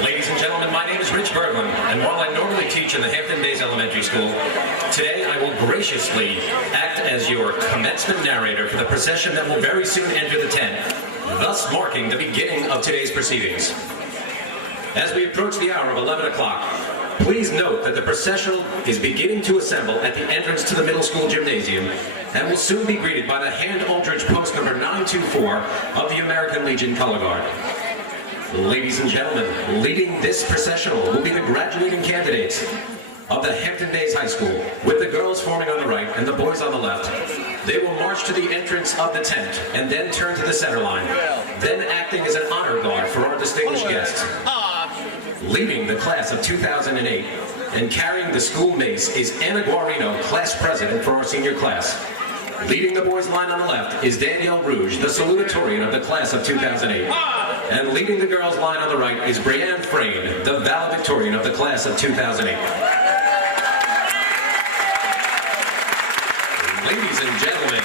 Ladies and gentlemen, my name is Rich Berglund, and while I normally teach in the Hampton Bays Elementary School, today I will graciously act as your commencement narrator for the procession that will very soon enter the tent, thus marking the beginning of today's proceedings. As we approach the hour of 11 o'clock, please note that the processional is beginning to assemble at the entrance to the middle school gymnasium and will soon be greeted by the Hand Aldridge post number 924 of the American Legion Color Guard. Ladies and gentlemen, leading this processional will be the graduating candidates of the Hampton Bays High School, with the girls forming on the right and the boys on the left. They will march to the entrance of the tent and then turn to the center line, then acting as an honor guard for our distinguished guests. Leading the class of 2008 and carrying the school mace is Anna Guarino, class president for our senior class. Leading the boys' line on the left is Danielle Rouge, the salutatorian of the class of 2008. And leading the girls' line on the right is Brianne Frayne, the valedictorian of the class of 2008. Ladies and gentlemen,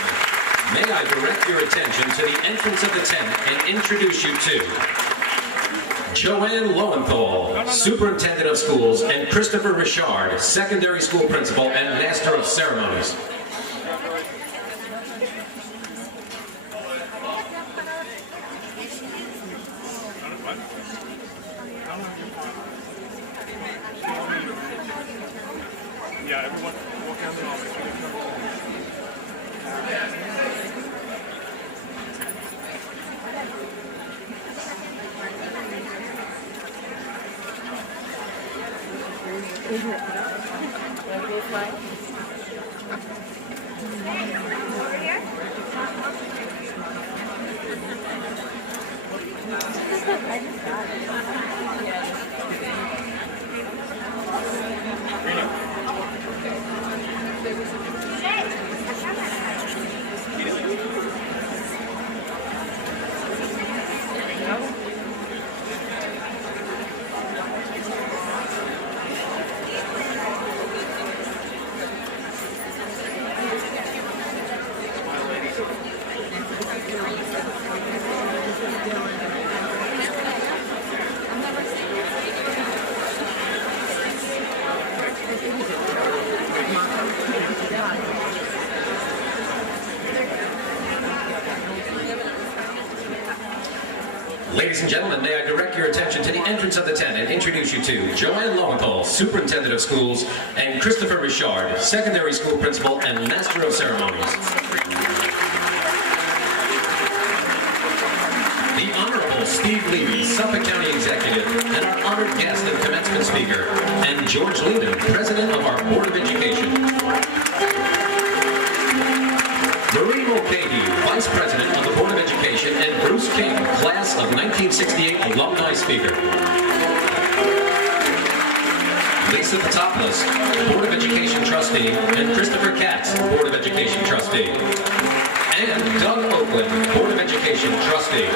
may I direct your attention to the entrance of the tent and introduce you to Joanne Lowenthal, Superintendent of Schools, and Christopher Richard, Secondary School Principal and Master of Ceremonies. Yeah, everyone walk down the hall. Over here? I just got it. Ladies and gentlemen, may I direct your attention to the entrance of the tent and introduce you to Joanne Lowenthal, Superintendent of Schools, and Christopher Richard, Secondary School Principal and Master of Ceremonies. The Honorable Steve Levy, Suffolk County Executive, and our honored guest and commencement speaker, and George Lehman, President of our Board of Education. Marie Mulcahy, Vice President of the Board of Education, and Bruce King, Class of 1968 Alumni Speaker. Lisa Patopoulos, Board of Education Trustee, and Christopher Katz, Board of Education Trustee. And Doug Oakland, Board of Education Trustee.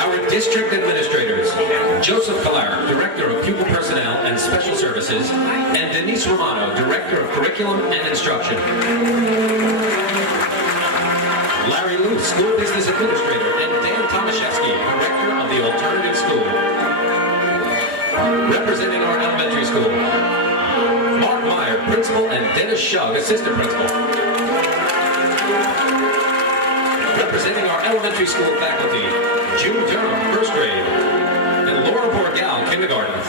Our District Administrators, Joseph Callar, Director of Pupil Personnel and Special Services, and Denise Romano, Director of Curriculum and Instruction. Larry Luce, School Business Administrator, and Dan Tomaszewski, Director of the Alternative School. Representing our elementary school, Mark Meyer, Principal, and Dennis Shug, Assistant Principal. Representing our elementary school faculty, June Durham, First Grade, and Laura Borgal, Kindergarten.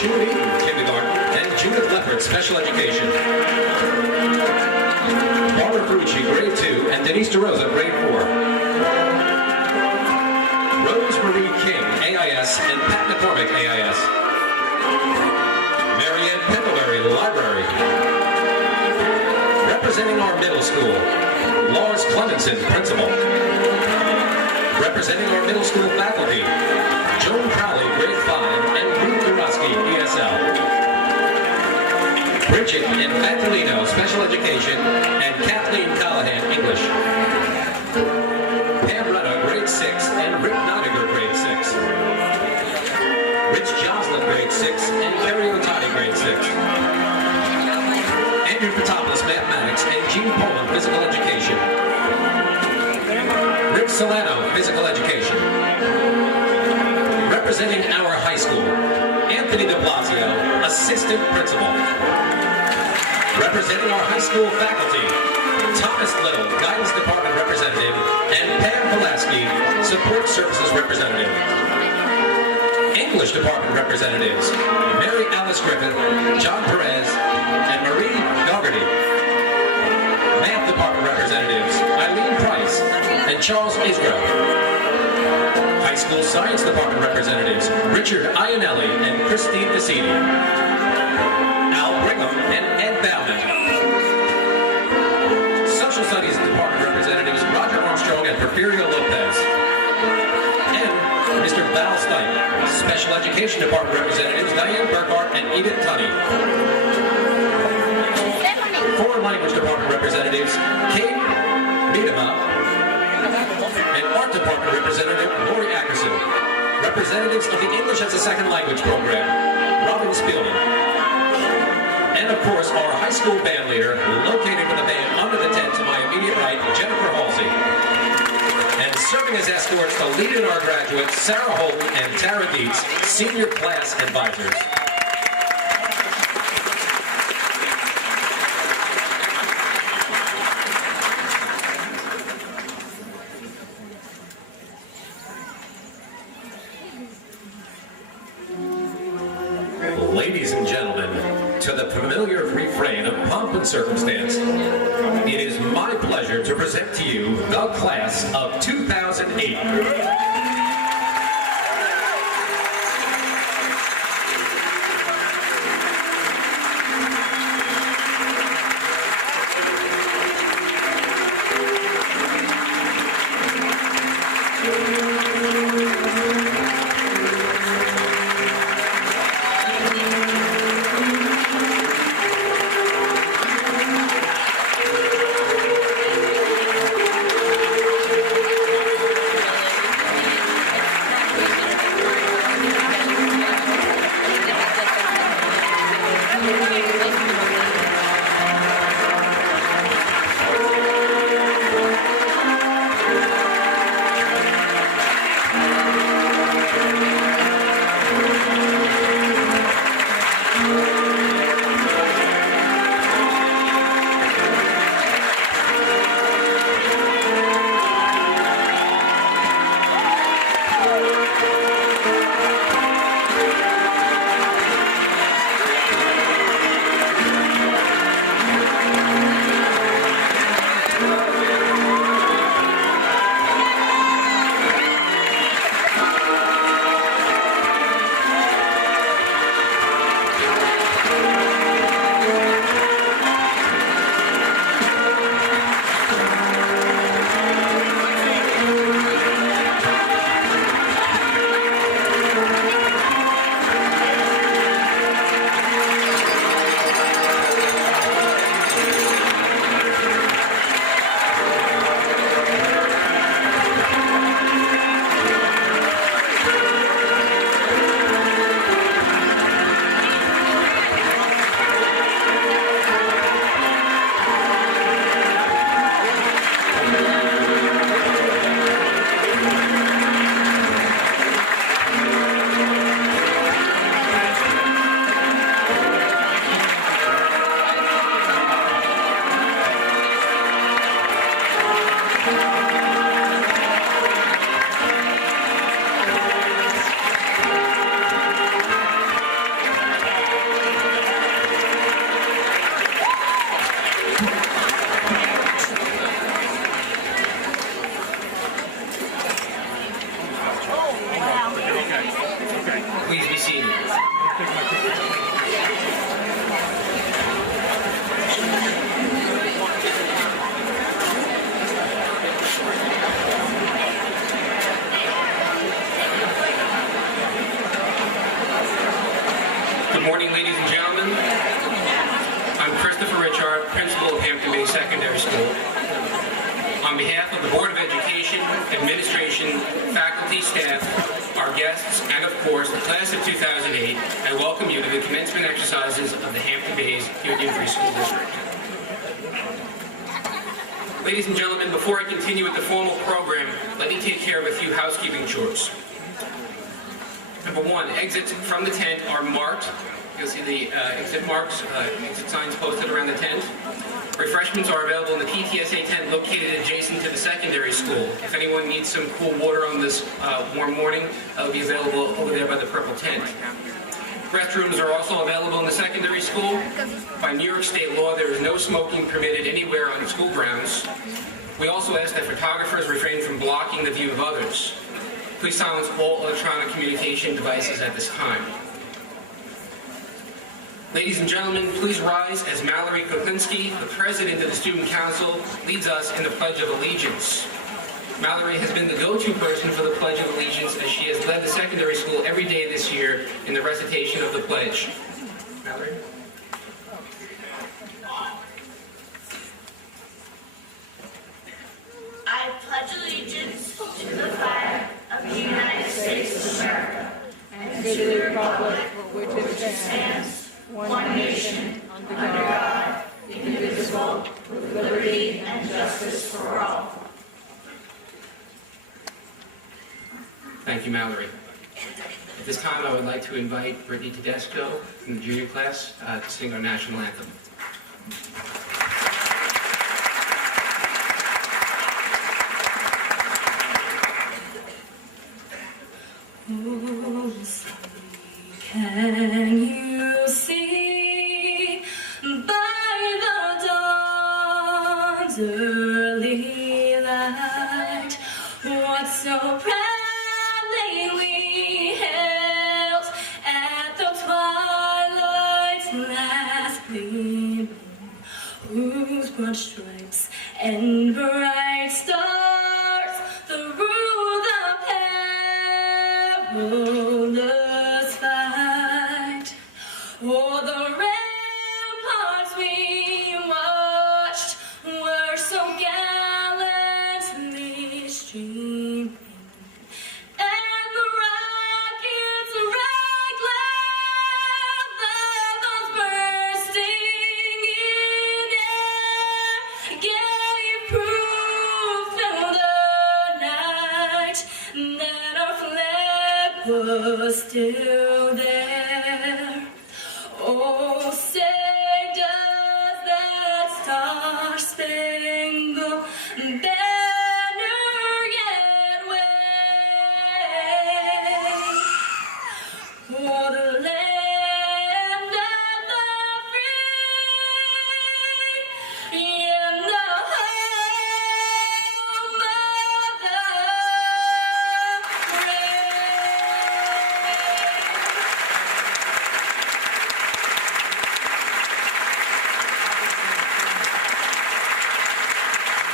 June Eden, Kindergarten, and Judith Leopard, Special Education. Barbara Ferrucci, Grade 2, and Denise DeRosa, Grade 4. Rose Marie King, AIS, and Pat McCormick, AIS. Marianne Pendlebury, Library. Representing our middle school, Lars Clemenson, Principal. Representing our middle school faculty, Joan Crowley, Grade 5, and Ruth Durosky, ESL. Bridget Infantolino, Special Education, and Kathleen Callahan, English. Pam Rutta, Grade 6, and Rick Nodiger, Grade 6. Rich Joslin, Grade 6, and Kerry Otani, Grade 6. Andrew Patopoulos, Mathematics, and Jean Poland, Physical Education. Solano, Physical Education. Representing our high school, Anthony de Blasio, Assistant Principal. Representing our high school faculty, Thomas Little, Guidance Department Representative, and Pam Pulaski, Support Services Representative. English Department Representatives, Mary Alice Griffith, John Perez, and Marie Dougherty. Math Department Representatives, Eileen Price and Charles Israel. High School Science Department Representatives, Richard Iannelli and Christine Decidi. Al Brigham and Ed Bauman. Social Studies Department Representatives, Roger Armstrong and Porfirio Lopez. And Mr. Val Stipe. Special Education Department Representatives, Diane Burkhart and Edith Tunney. Foreign Language Department Representatives, Kate Biedema, and Art Department Representative, Lori Ackerson. Representatives of the English as a Second Language Program, Robin Spielman. And of course, our high school band leader, located with the band under the tent to my immediate right, Jennifer Halsey. And serving as escorts to lead in our graduates, Sarah Holden and Tara Dietz, Senior Class Advisors. Ladies and gentlemen, to the familiar refrain of pomp and circumstance, it is my pleasure to present to you the class of 2008. Please be seated. Good morning, ladies and gentlemen. I'm Christopher Richard, principal of Hampton Bay Secondary School. On behalf of the Board of Education, administration, faculty, staff, our guests, and of course, the class of 2008, I welcome you to the commencement exercises of the Hampton Bays Union Free School District. Ladies and gentlemen, before I continue with the formal program, let me take care of a few housekeeping chores. Number one, exits from the tent are marked. You'll see the exit marks, exit signs posted around the tent. Refreshments are available in the PTSA tent located adjacent to the secondary school. If anyone needs some cool water on this warm morning, it'll be available over there by the purple tent. Restrooms are also available in the secondary school. By New York State law, there is no smoking permitted anywhere on school grounds. We also ask that photographers refrain from blocking the view of others. Please silence all electronic communication devices at this time. Ladies and gentlemen, please rise as Mallory Koklinski, the President of the Student Council, leads us in the Pledge of Allegiance. Mallory has been the go-to person for the Pledge of Allegiance as she has led the secondary school every day this year in the recitation of the pledge. Mallory? I pledge allegiance to the flag of the United States of America and to the republic for which it stands, one nation, under God, indivisible, with liberty and justice for all. Thank you, Mallory. At this time, I would like to invite Brittany Tedesco from the junior class to sing our national anthem. Oh, can you see by the dawn's early light what so proudly we hailed at the twilight's last gleaming, whose broad stripes and bright stars through the perilous fight, o'er the ramparts we watched were so gallantly streaming, and the rockets' red glare, levels bursting in air, gave proof through the night that our flag was still there. Oh, say does that star-spangled banner yet wave o'er the land of the free and the home of the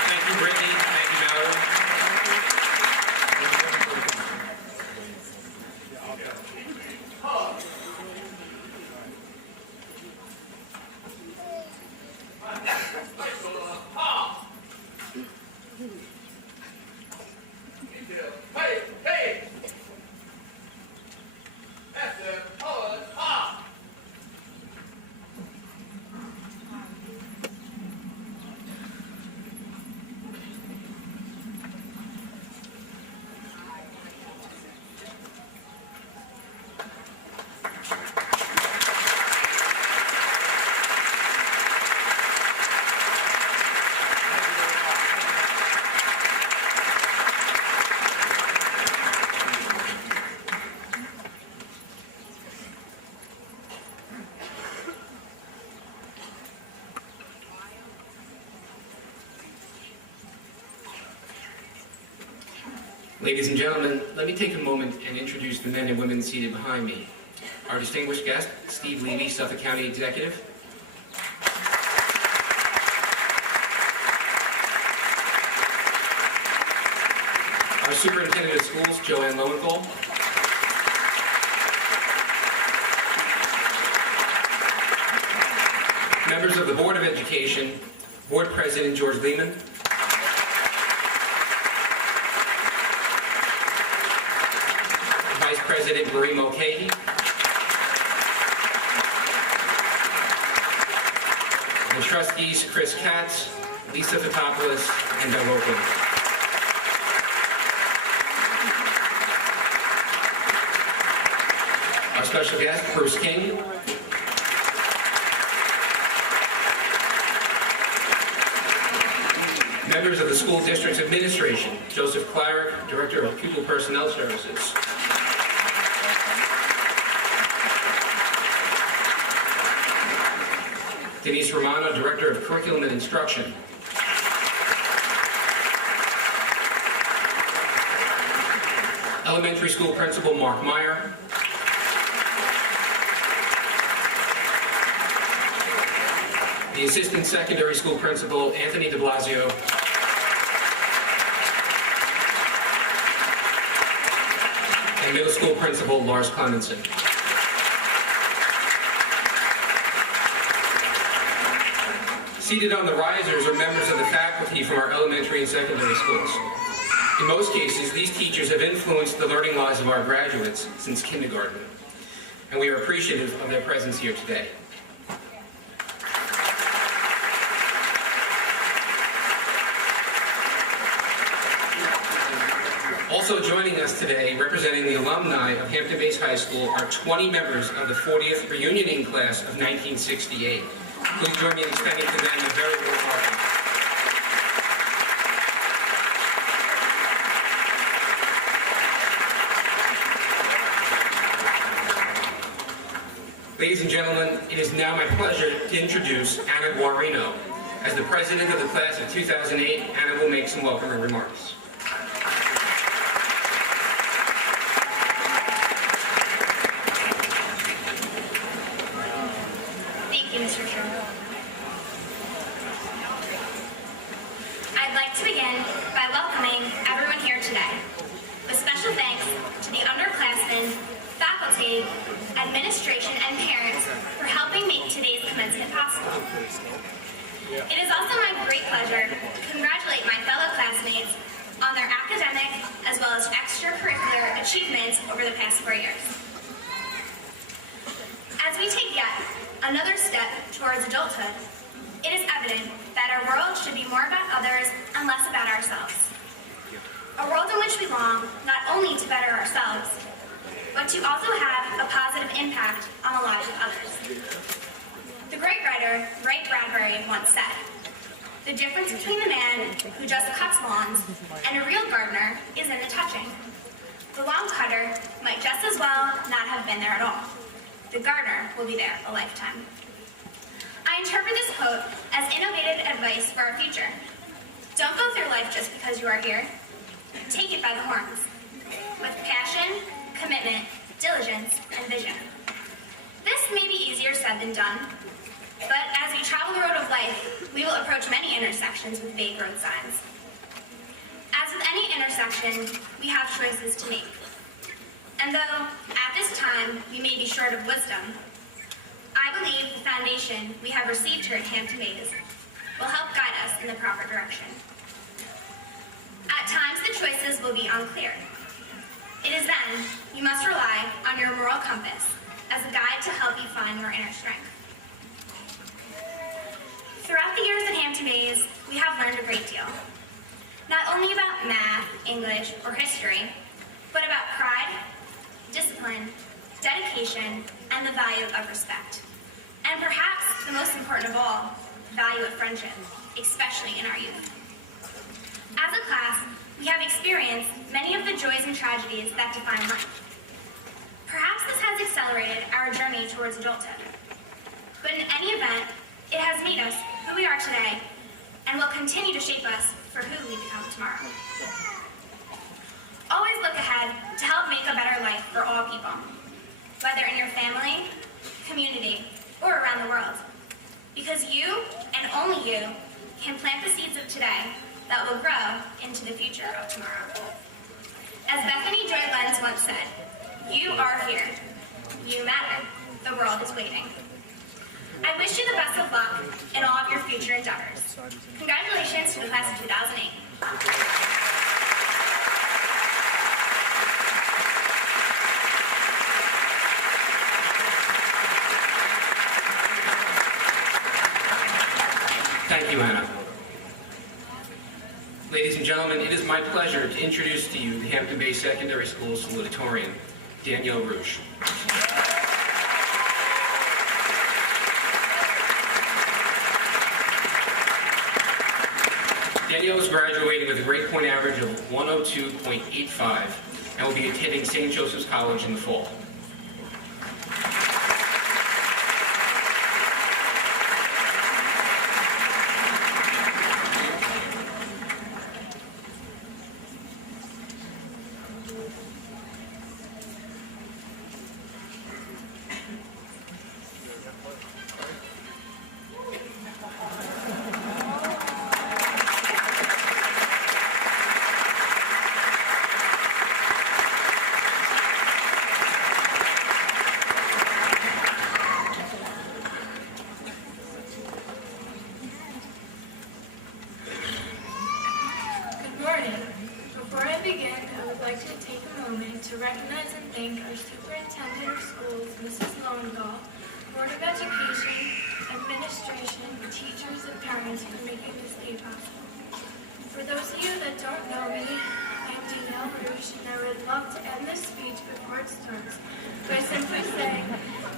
Thank you, Brittany. Thank you, Mallory. Ladies and gentlemen, let me take a moment and introduce the men and women seated behind me. Our distinguished guest, Steve Levy, Suffolk County Executive. Our Superintendent of Schools, Joanne Lowenthal. Members of the Board of Education, Board President George Lehman. Vice President Marie Mulcahy. And trustees Chris Katz, Lisa Fotopoulos, and Doug Oakland. Our special guest, Bruce King. Members of the school district's administration, Joseph Clarick, Director of Pupil Personnel Services. Denise Romano, Director of Curriculum and Instruction. Elementary School Principal Mark Meyer. The Assistant Secondary School Principal Anthony de Blasio. And Middle School Principal Lars Clemenson. Seated on the risers are members of the faculty from our elementary and secondary schools. In most cases, these teachers have influenced the learning lives of our graduates since kindergarten, and we are appreciative of their presence here today. Also joining us today, representing the alumni of Hampton-based High School, are 20 members of the 40th reunioning class of 1968. Please join me in extending to them a very warm welcome. Ladies and gentlemen, it is now my pleasure to introduce Anna Guarino. As the president of the class of 2008, Anna will make some welcoming remarks. Thank you, Mr. Sherman. I'd like to begin by welcoming everyone here today. With special thanks to the underclassmen, faculty, administration, and parents for helping make today's commencement possible. It is also my great pleasure to congratulate my fellow classmates on their academic as well as extracurricular achievements over the past 4 years. As we take yet another step towards adulthood, it is evident that our world should be more about others and less about ourselves. A world in which we long not only to better ourselves, but to also have a positive impact on the lives of others. The great writer Ray Bradbury once said, "The difference between the man who just cuts lawns and a real gardener is in the touching. The lawn cutter might just as well not have been there at all. The gardener will be there a lifetime." I interpret this quote as innovative advice for our future. Don't go through life just because you are here. Take it by the horns, with passion, commitment, diligence, and vision. This may be easier said than done, but as we travel the road of life, we will approach many intersections with vague road signs. As with any intersection, we have choices to make. And though at this time we may be short of wisdom, I believe the foundation we have received here at Hampton Bays will help guide us in the proper direction. At times the choices will be unclear. It is then you must rely on your moral compass as a guide to help you find your inner strength. Throughout the years at Hampton Bays, we have learned a great deal. Not only about math, English, or history, but about pride, discipline, dedication, and the value of respect. And perhaps the most important of all, value of friendship, especially in our youth. As a class, we have experienced many of the joys and tragedies that define life. Perhaps this has accelerated our journey towards adulthood. But in any event, it has made us who we are today and will continue to shape us for who we become tomorrow. Always look ahead to help make a better life for all people, whether in your family, community, or around the world. Because you, and only you, can plant the seeds of today that will grow into the future of tomorrow. As Bethany Joy Lenz once said, "You are here. You matter. The world is waiting." I wish you the best of luck in all of your future endeavors. Congratulations to the class of 2008. Thank you, Anna. is my pleasure to introduce to you the Hampton Bay Secondary School salutatorian, Danielle Rouge. Danielle is graduating with a grade point average of 102.85 and will be attending St. Joseph's College in the fall. Good morning. Before I begin, I would like to take a moment to recognize and thank our Superintendent of Schools, Mrs. Lowenthal, Board of Education, Administration, teachers, and parents for making this day possible. For those of you that don't know me, I am Danielle Rouge, and I would love to end this speech before it starts by simply saying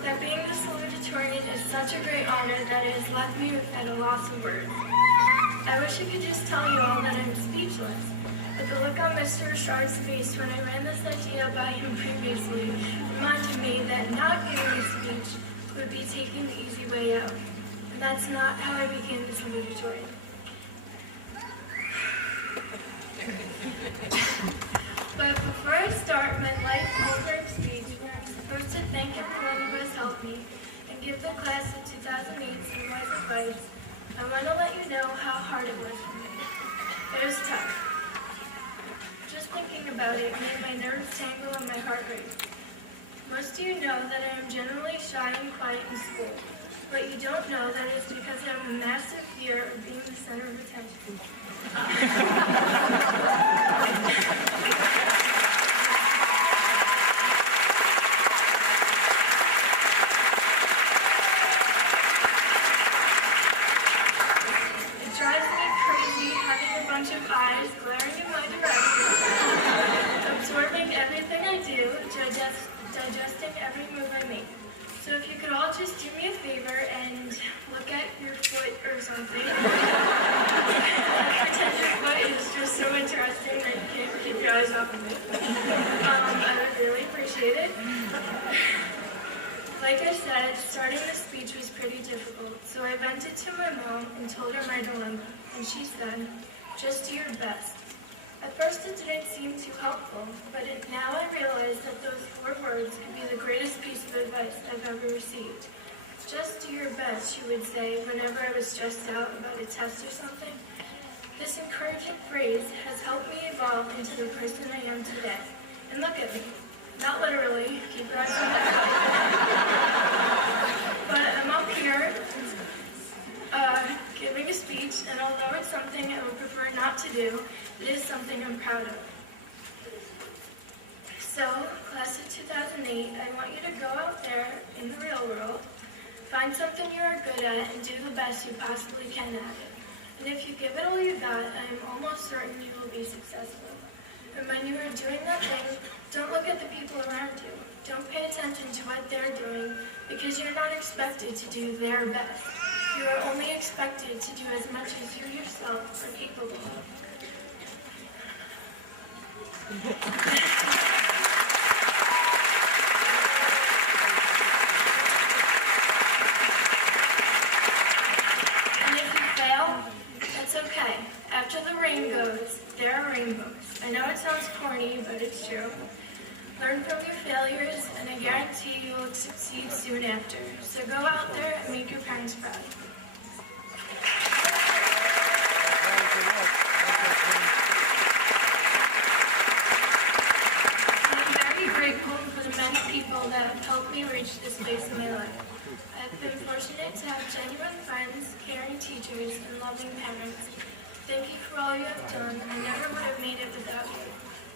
that being the salutatorian is such a great honor that it has left me at a loss of words. I wish I could just tell you all that I'm speechless, but the look on Mr. Richard's face when I ran this idea by him previously reminded me that not giving a speech would be taking the easy way out, and that's not how I became the salutatorian. But before I start my life-altering speech, where I'm supposed to thank everyone who has helped me and give the class of 2008 some wise advice, I want to let you know how hard it was for me. It was tough. Just thinking about it made my nerves tangle and my heart race. Most of you know that I am generally shy and quiet in school, but you don't know that it's because I have a massive fear of being the center of attention. It drives me crazy having a bunch of eyes glaring in my direction, absorbing everything I do, digesting every move I make. So if you could all just do me a favor and look at your foot or something. Pretend your foot is just so interesting that you can't keep your eyes off of it. I would really appreciate it. Like I said, starting the speech was pretty difficult, so I vented to my mom and told her my dilemma, and she said, just do your best. At first it didn't seem too helpful, but now I realize that those 4 words could be the greatest piece of advice I've ever received. Just do your best, she would say whenever I was stressed out about a test or something. This encouraging phrase has helped me evolve into the person I am today. And look at me. Not literally, keep your eyes on my but I'm up here giving a speech, and although it's something I would prefer not to do, it is something I'm proud of. So, class of 2008, I want you to go out there in the real world, find something you are good at, and do the best you possibly can at it. And if you give it all you got, I am almost certain you will be successful. And when you are doing that thing, don't look at the people around you. Don't pay attention to what they're doing, because you're not expected to do their best. You are only expected to do as much as you yourself are capable of. And if you fail, that's okay. After the rain goes, there are rainbows. I know it sounds corny, but it's true. Learn from your failures, and I guarantee you will succeed soon after. So go out there and make your parents proud. I'm very grateful for the many people that have helped me reach this place in my life. I've been fortunate to have genuine friends, caring teachers, and loving parents. Thank you for all you have done. I never would have made it without you.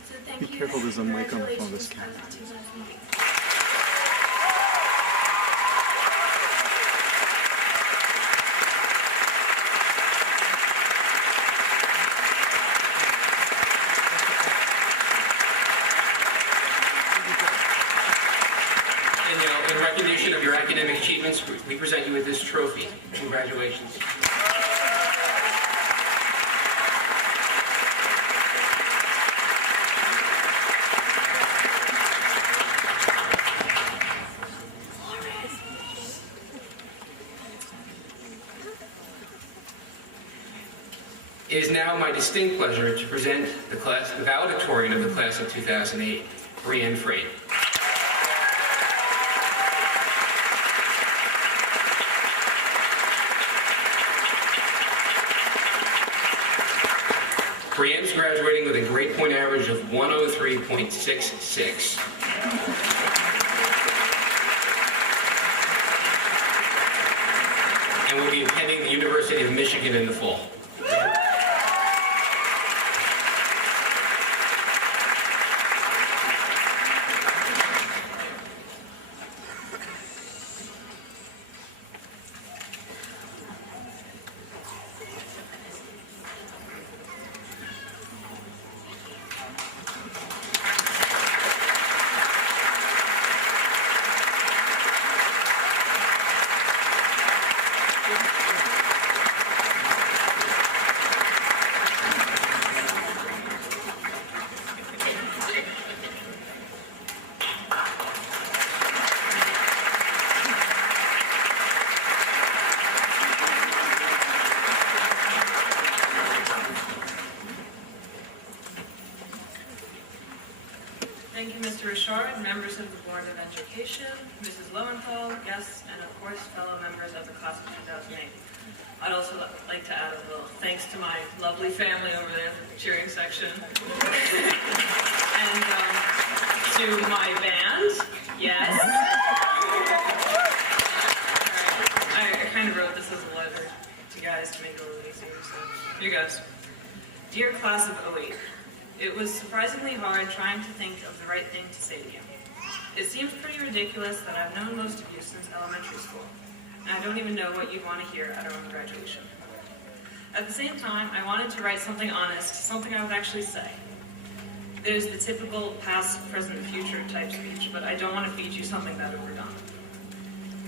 So thank you. Be careful, there's a mic on this Congratulations, camera. class of 2008. recognition of your academic achievements, we present you with this trophy. Congratulations. It is now my distinct pleasure to present the valedictorian of the class of 2008, Brienne Freight. Brienne is graduating with a grade point average of 103.66. And will be attending the University of Michigan in the fall. Thank you, Mr. Richard, members of the Board of Education, Mrs. Lowenthal, guests, and of course, fellow members of the class of 2008. I'd also like to add a little thanks to my lovely family over there, the cheering section, and to my band, yes. All right. I kind of wrote this as a letter to guys to make it a little easier, so here goes. Dear class of 08, it was surprisingly hard trying to think of the right thing to say to you. It seems pretty ridiculous that I've known most of you since elementary school, and I don't even know what you'd want to hear at our own graduation. At the same time, I wanted to write something honest, something I would actually say. There's the typical past, present, future type speech, but I don't want to feed you something that overdone.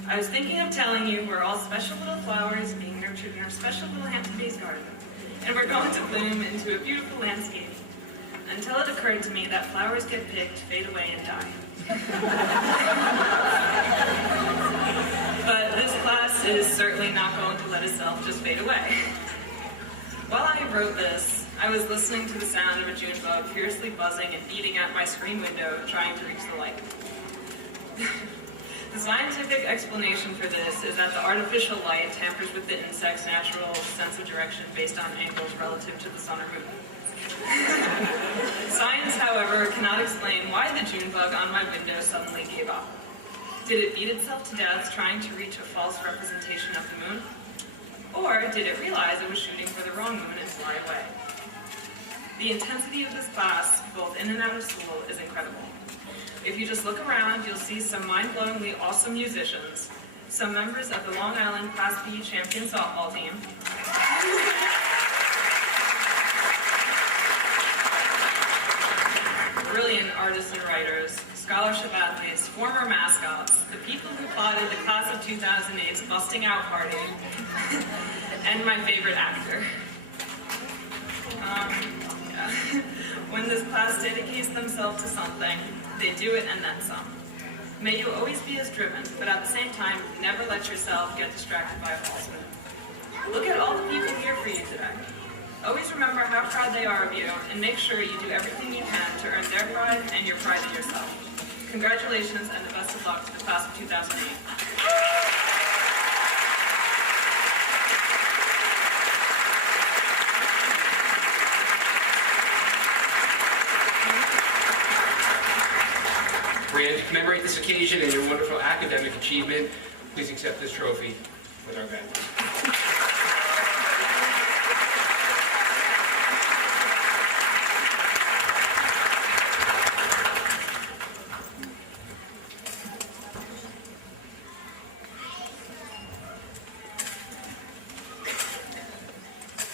I was thinking of telling you we're all special little flowers being nurtured in our special little Hampton Bays garden, and we're going to bloom into a beautiful landscape. Until it occurred to me that flowers get picked, fade away, and die. But this class is certainly not going to let itself just fade away. While I wrote this, I was listening to the sound of a June bug fiercely buzzing and beating at my screen window, trying to reach the light. The scientific explanation for this is that the artificial light tampers with the insect's natural sense of direction based on angles relative to the sun or moon. Science, however, cannot explain why the June bug on my window suddenly gave up. Did it beat itself to death trying to reach a false representation of the moon? Or did it realize it was shooting for the wrong moon and fly away? The intensity of this class, both in and out of school, is incredible. If you just look around, you'll see some mind-blowingly awesome musicians, some members of the Long Island Class B champion softball team, brilliant artists and writers, scholarship athletes, former mascots, the people who plotted the class of 2008's Busting Out Party, and my favorite actor. When this class dedicates themselves to something, they do it and then some. May you always be as driven, but at the same time, never let yourself get distracted by a false moon. Look at all the people here for you today. Always remember how proud they are of you, and make sure you do everything you can to earn their pride and your pride in yourself. Congratulations and the best of luck to the class of 2008. Brienne, to commemorate this occasion and your wonderful academic achievement, please accept this trophy with our band.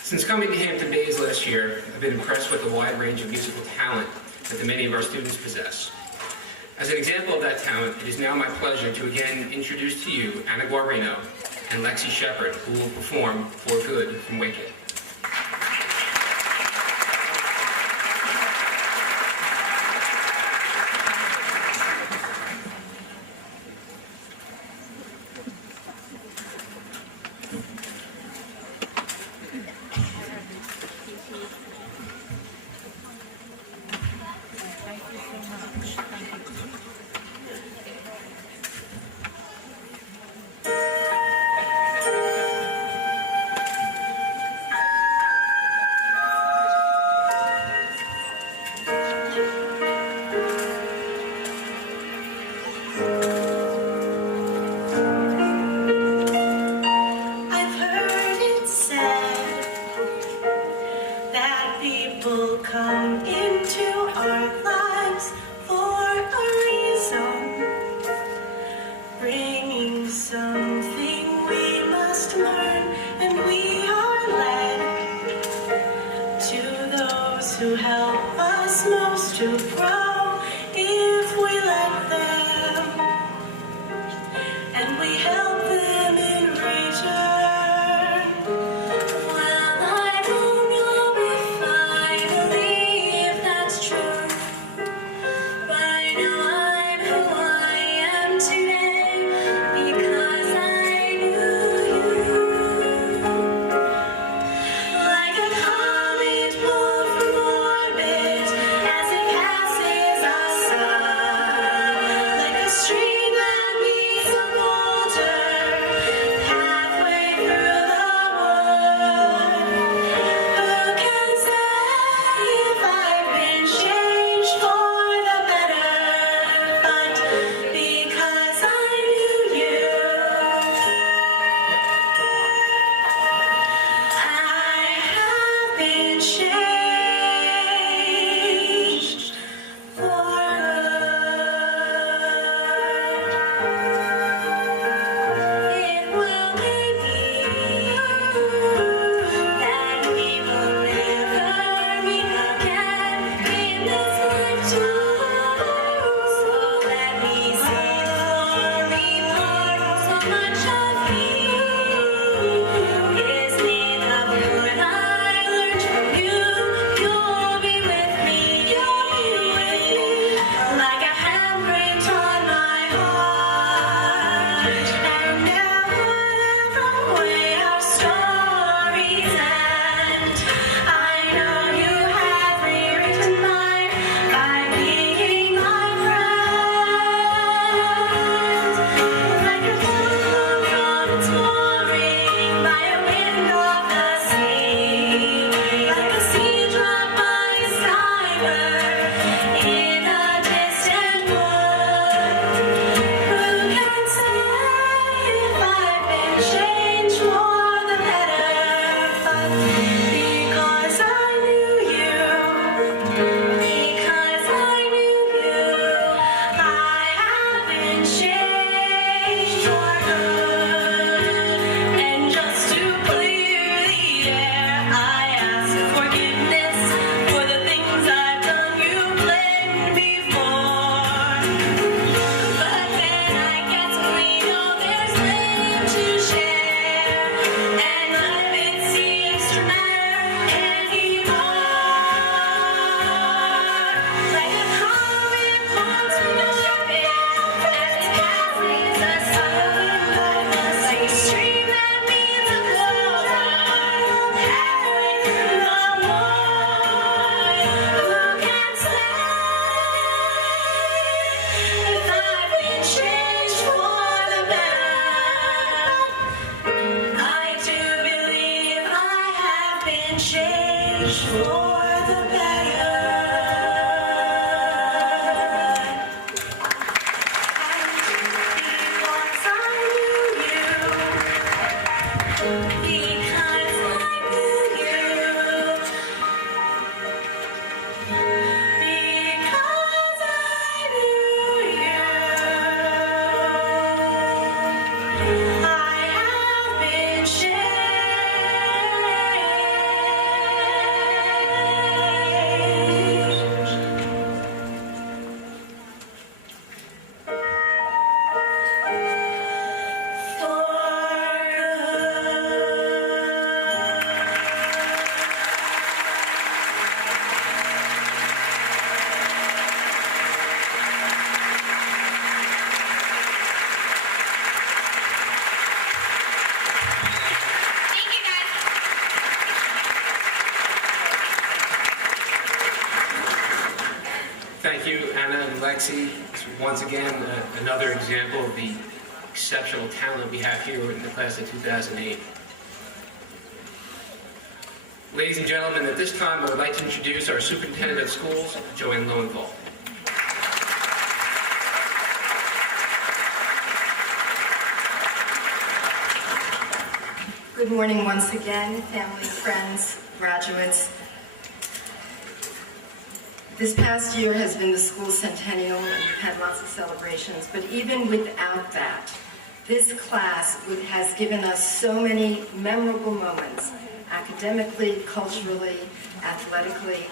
Since coming to Hampton Bays last year, I've been impressed with the wide range of musical talent that many of our students possess. As an example of that talent, it is now my pleasure to again introduce to you Anna Guarino and Lexi Shepard, who will perform For Good from Wicked. I've heard it said that people come into our lives for a reason, bringing something we must learn, and we are led to those who help us most to grow if we let them, and we help them in return. Well, I don't know if I believe that's true, but I know I'm who I am today because I knew you. Like a comet pulled from orbit as it passes our sun, thank you, Anna and Lexi. Once again, another example of the exceptional talent we have here in the class of 2008. Ladies and gentlemen, at this time, I would like to introduce our Superintendent of Schools, Joanne Lowenthal. Good morning once again, family, friends, graduates. This past year has been the school centennial, and we've had lots of celebrations, but even without that, this class has given us so many memorable moments, academically, culturally, athletically.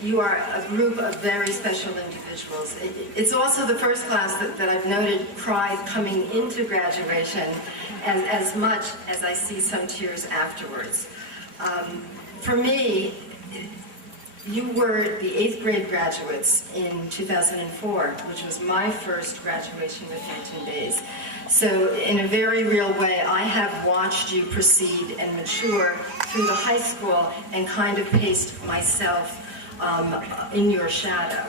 You are a group of very special individuals. It's also the first class that I've noted cried coming into graduation as much as I see some tears afterwards. For me, you were the 8th grade graduates in 2004, which was my first graduation with Hampton Bays. So in a very real way, I have watched you proceed and mature through the high school and kind of paced myself in your shadow.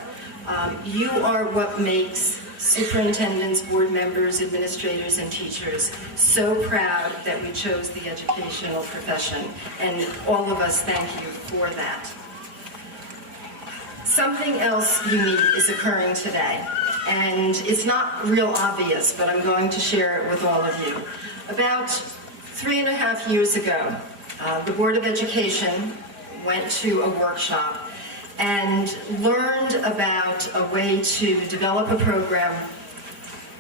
You are what makes superintendents, board members, administrators, and teachers so proud that we chose the educational profession, and all of us thank you for that. Something else unique is occurring today, and it's not real obvious, but I'm going to share it with all of you. About 3.5 years ago, the Board of Education went to a workshop and learned about a way to develop a program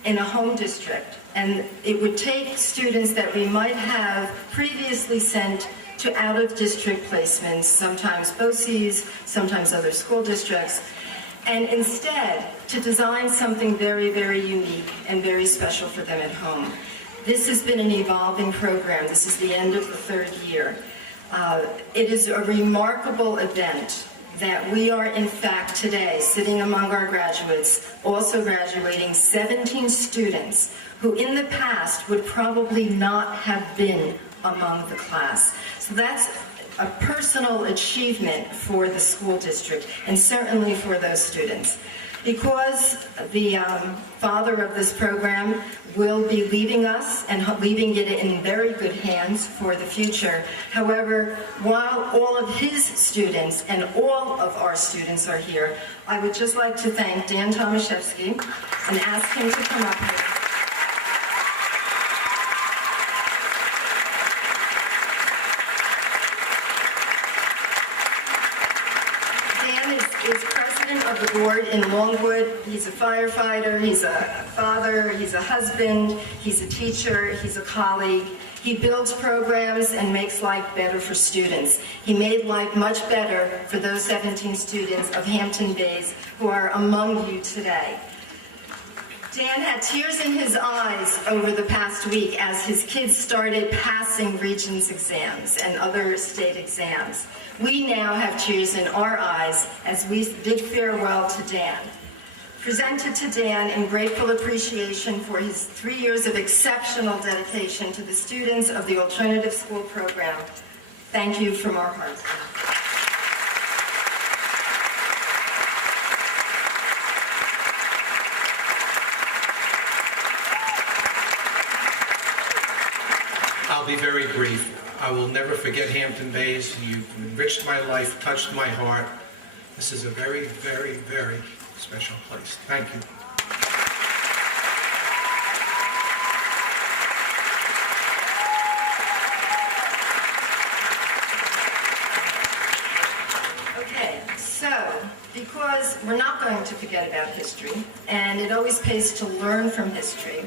in a home district. And it would take students that we might have previously sent to out-of-district placements, sometimes BOCES, sometimes other school districts, and instead to design something very, very unique and very special for them at home. This has been an evolving program. This is the end of the 3rd year. It is a remarkable event that we are, in fact, today, sitting among our graduates, also graduating 17 students who in the past would probably not have been among the class. So that's a personal achievement for the school district, and certainly for those students. Because the father of this program will be leaving us and leaving it in very good hands for the future. However, while all of his students and all of our students are here, I would just like to thank Dan Tomaszewski and ask him to come up here. Is president of the board in Longwood. He's a firefighter, he's a father, he's a husband, he's a teacher, he's a colleague. He builds programs and makes life better for students. He made life much better for those 17 students of Hampton Bays who are among you today. Dan had tears in his eyes over the past week as his kids started passing Regents exams and other state exams. We now have tears in our eyes as we bid farewell to Dan. Presented to Dan in grateful appreciation for his 3 years of exceptional dedication to the students of the alternative school program. Thank you from our hearts. I'll be very brief. I will never forget Hampton Bays. You've enriched my life, touched my heart. This is a very, very, very special place. Thank you. Okay, so because we're not going to forget about history, and it always pays to learn from history,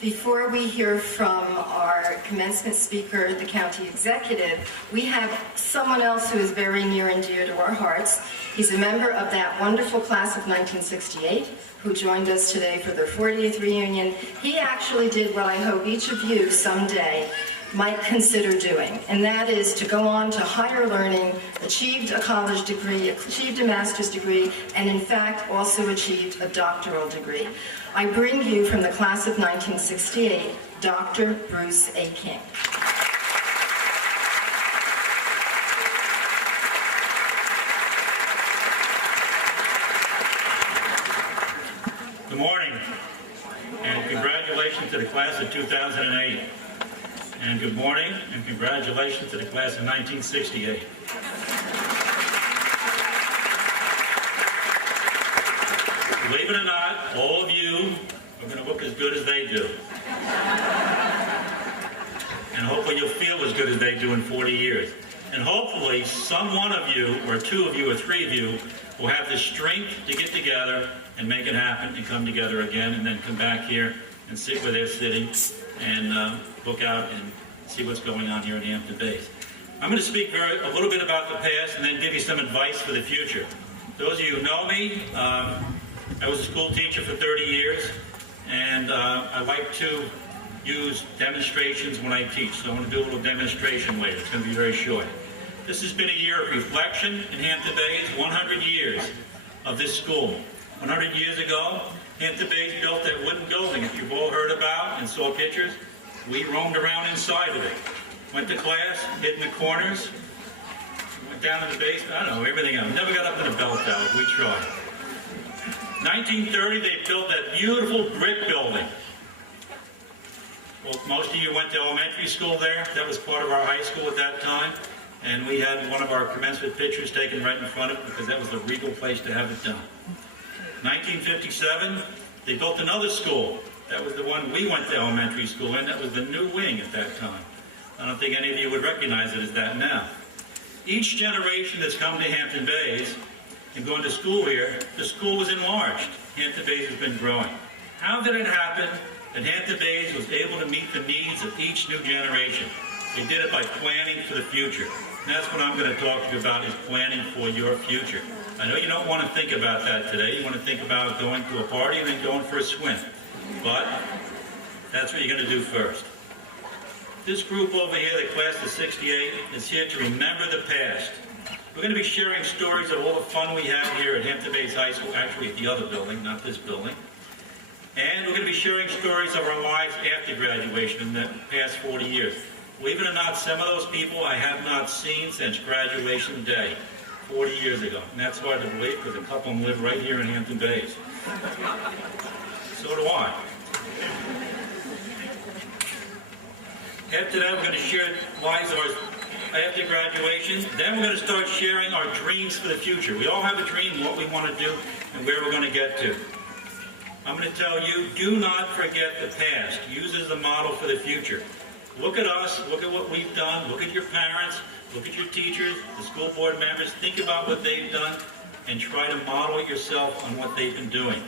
before we hear from our commencement speaker, the county executive, we have someone else who is very near and dear to our hearts. He's a member of that wonderful class of 1968 who joined us today for their 40th reunion. He actually did what I hope each of you someday might consider doing, and that is to go on to higher learning, achieved a college degree, achieved a master's degree, and in fact also achieved a doctoral degree. I bring you from the class of 1968, Dr. Bruce A. King. to the class of 2008. And good morning and congratulations to the class of 1968. Believe it or not, all of you are going to look as good as they do. And hopefully you'll feel as good as they do in 40 years. And hopefully some one of you, or two of you, or three of you, will have the strength to get together and make it happen and come together again and then come back here and sit where they're sitting and look out and see what's going on here in Hampton Bays. I'm going to speak a little bit about the past and then give you some advice for the future. Those of you who know me, I was a school teacher for 30 years, and I like to use demonstrations when I teach. So I'm going to do a little demonstration later. It's going to be very short. This has been a year of reflection in Hampton Bays, 100 years of this school. 100 years ago, Hampton Bays built that wooden building that you've all heard about and saw pictures. We roamed around inside of it. Went to class, hid in the corners, went down in the basement, I don't know, everything else. Never got up in a bell tower. We tried. 1930, they built that beautiful brick building. Well, most of you went to elementary school there. That was part of our high school at that time. And we had one of our commencement pictures taken right in front of it because that was the regal place to have it done. 1957, they built another school. That was the one we went to elementary school in. That was the new wing at that time. I don't think any of you would recognize it as that now. Each generation that's come to Hampton Bays and going to school here, the school was enlarged. Hampton Bays has been growing. How did it happen that Hampton Bays was able to meet the needs of each new generation? They did it by planning for the future. And that's what I'm going to talk to you about, is planning for your future. I know you don't want to think about that today. You want to think about going to a party and then going for a swim. But that's what you're going to do first. This group over here, the class of 68, is here to remember the past. We're going to be sharing stories of all the fun we had here at Hampton Bays High School, actually at the other building, not this building. And we're going to be sharing stories of our lives after graduation in the past 40 years. Believe it or not, some of those people I have not seen since graduation day, 40 years ago. And that's hard to believe because a couple of them live right here in Hampton Bays. So do I. After that, we're going to share lives of ours after graduation. Then we're going to start sharing our dreams for the future. We all have a dream, what we want to do, and where we're going to get to. I'm going to tell you, do not forget the past. Use it as a model for the future. Look at us, look at what we've done, look at your parents, look at your teachers, the school board members, think about what they've done, and try to model it yourself on what they've been doing.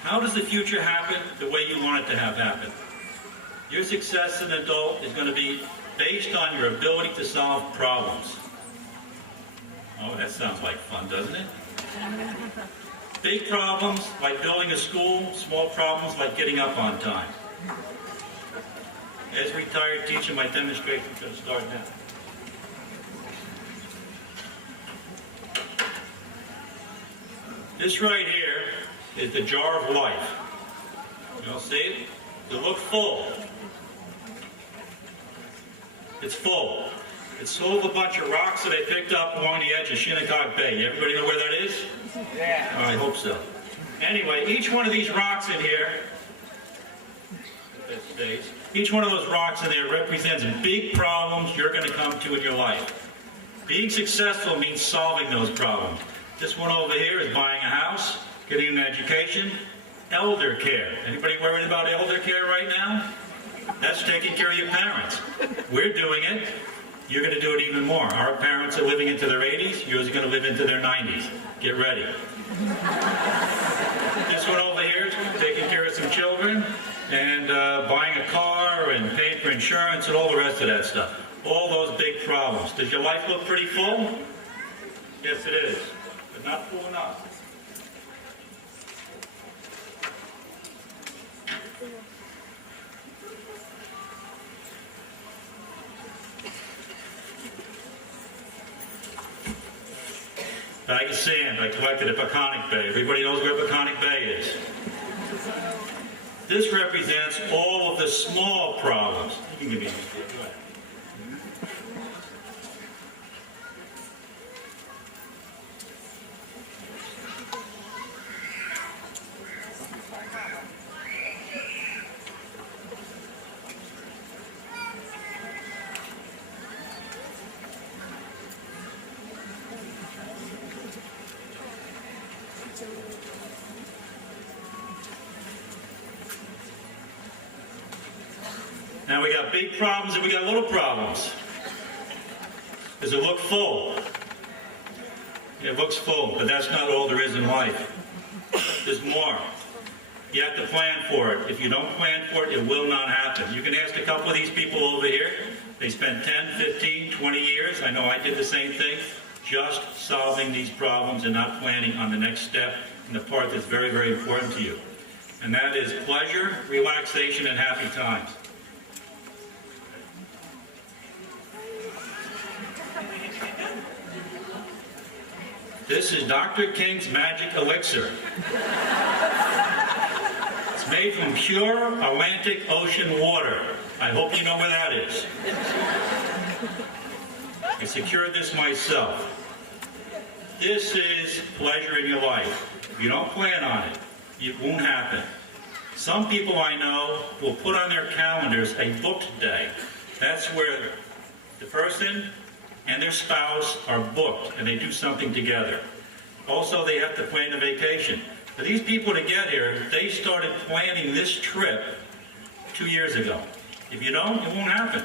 How does the future happen the way you want it to have happen? Your success as an adult is going to be based on your ability to solve problems. Oh, that sounds like fun, doesn't it? Big problems like building a school, small problems like getting up on time. As a retired teacher, my demonstration is going to start now. This right here is the jar of life. You all see it? It looks full. It's full. It's full of a bunch of rocks that I picked up along the edge of Shinnecock Bay. Everybody know where that is? Yeah. Oh, I hope so. Anyway, each one of these rocks in here, if that stays, each one of those rocks in there represents big problems you're going to come to in your life. Being successful means solving those problems. This one over here is buying a house, getting an education, elder care. Anybody worried about elder care right now? That's taking care of your parents. We're doing it. You're going to do it even more. Our parents are living into their 80s. Yours are going to live into their 90s. Get ready. This one over here is taking care of some children and buying a car and paying for insurance and all the rest of that stuff. All those big problems. Does your life look pretty full? Yes, it is. But not full enough. Bag of sand I collected at Peconic Bay. Everybody knows where Peconic Bay is. This represents all of the small problems. You can give me a hand. Go ahead. Now we got big problems and we got little problems. Does it look full? It looks full, but that's not all there is in life. There's more. You have to plan for it. If you don't plan for it, it will not happen. You can ask a couple of these people over here. They spent 10, 15, 20 years. I know I did the same thing. Just solving these problems and not planning on the next step and the part that's very, very important to you. And that is pleasure, relaxation, and happy times. This is Dr. King's Magic Elixir. It's made from pure Atlantic Ocean water. I hope you know where that is. I secured this myself. This is pleasure in your life. If you don't plan on it, it won't happen. Some people I know will put on their calendars a booked day. That's where the person and their spouse are booked and they do something together. Also, they have to plan a vacation. For these people to get here, they started planning this trip 2 years ago. If you don't, it won't happen.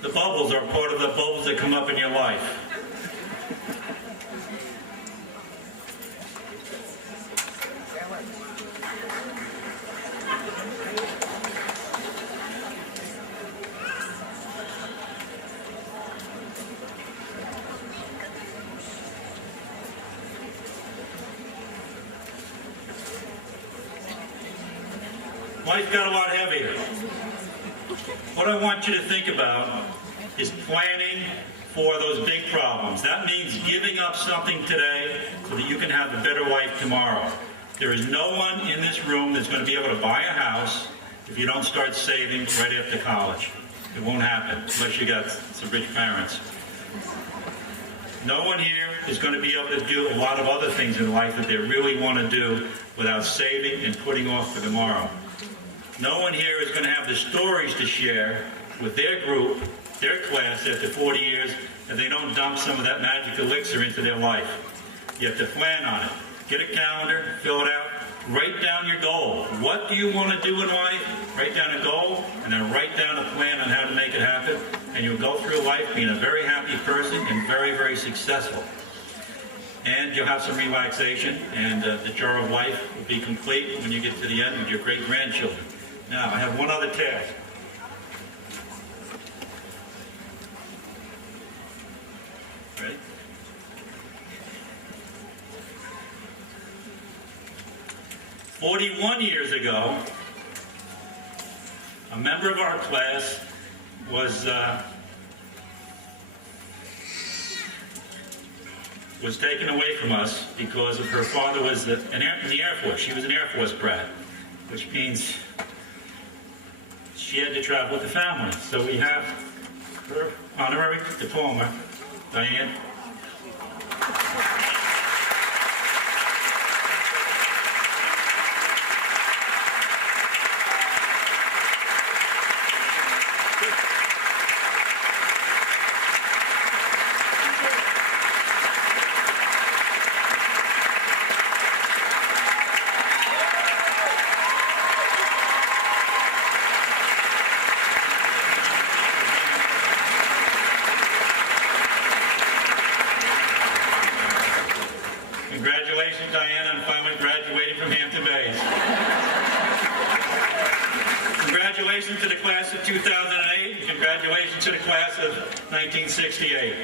The bubbles are part of the bubbles that come up in your life. Life got a lot heavier. What I want you to think about is planning for those big problems. That means giving up something today so that you can have a better life tomorrow. There is no one in this room that's going to be able to buy a house if you don't start saving right after college. It won't happen unless you got some rich parents. No one here is going to be able to do a lot of other things in life that they really want to do without saving and putting off for tomorrow. No one here is going to have the stories to share with their group, their class after 40 years, and they don't dump some of that magic elixir into their life. You have to plan on it. Get a calendar, fill it out, write down your goal. What do you want to do in life? Write down a goal, and then write down a plan on how to make it happen, and you'll go through life being a very happy person and very, very successful. And you'll have some relaxation, and the jar of life will be complete when you get to the end with your great-grandchildren. Now, I have one other task. Ready? "41 years ago, a member of our class was taken away from us because of her father was in the Air Force. She was an Air Force brat, which means she had to travel with the family. So we have her honorary diploma, Diane. Congratulations, Diana, on finally graduating from Hampton Bays. Congratulations to the class of 2008, and congratulations to the class of 1968.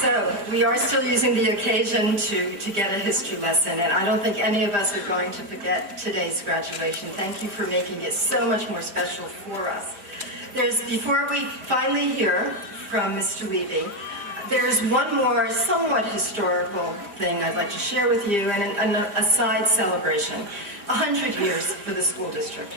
So, we are still using the occasion to get a history lesson, and I don't think any of us are going to forget today's graduation. Thank you for making it so much more special for us. Before we finally hear from Mr. Levy, There's one more somewhat historical thing I'd like to share with you, and a side celebration. 100 years for the school district.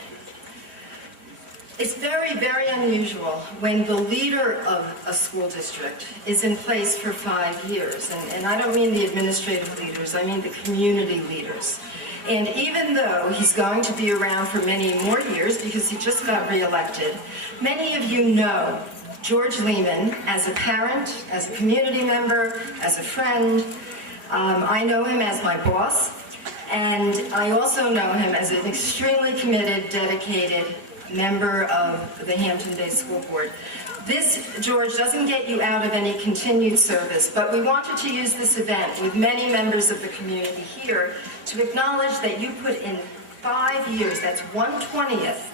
It's very, very unusual when the leader of a school district is in place for 5 years. And I don't mean the administrative leaders, I mean the community leaders. And even though he's going to be around for many more years because he just got reelected, many of you know George Lehman as a parent, as a community member, as a friend. I know him as my boss, and I also know him as an extremely committed, dedicated member of the Hampton Bay School Board. This, George, doesn't get you out of any continued service, but we wanted to use this event with many members of the community here to acknowledge that you put in 5 years, that's 1/20th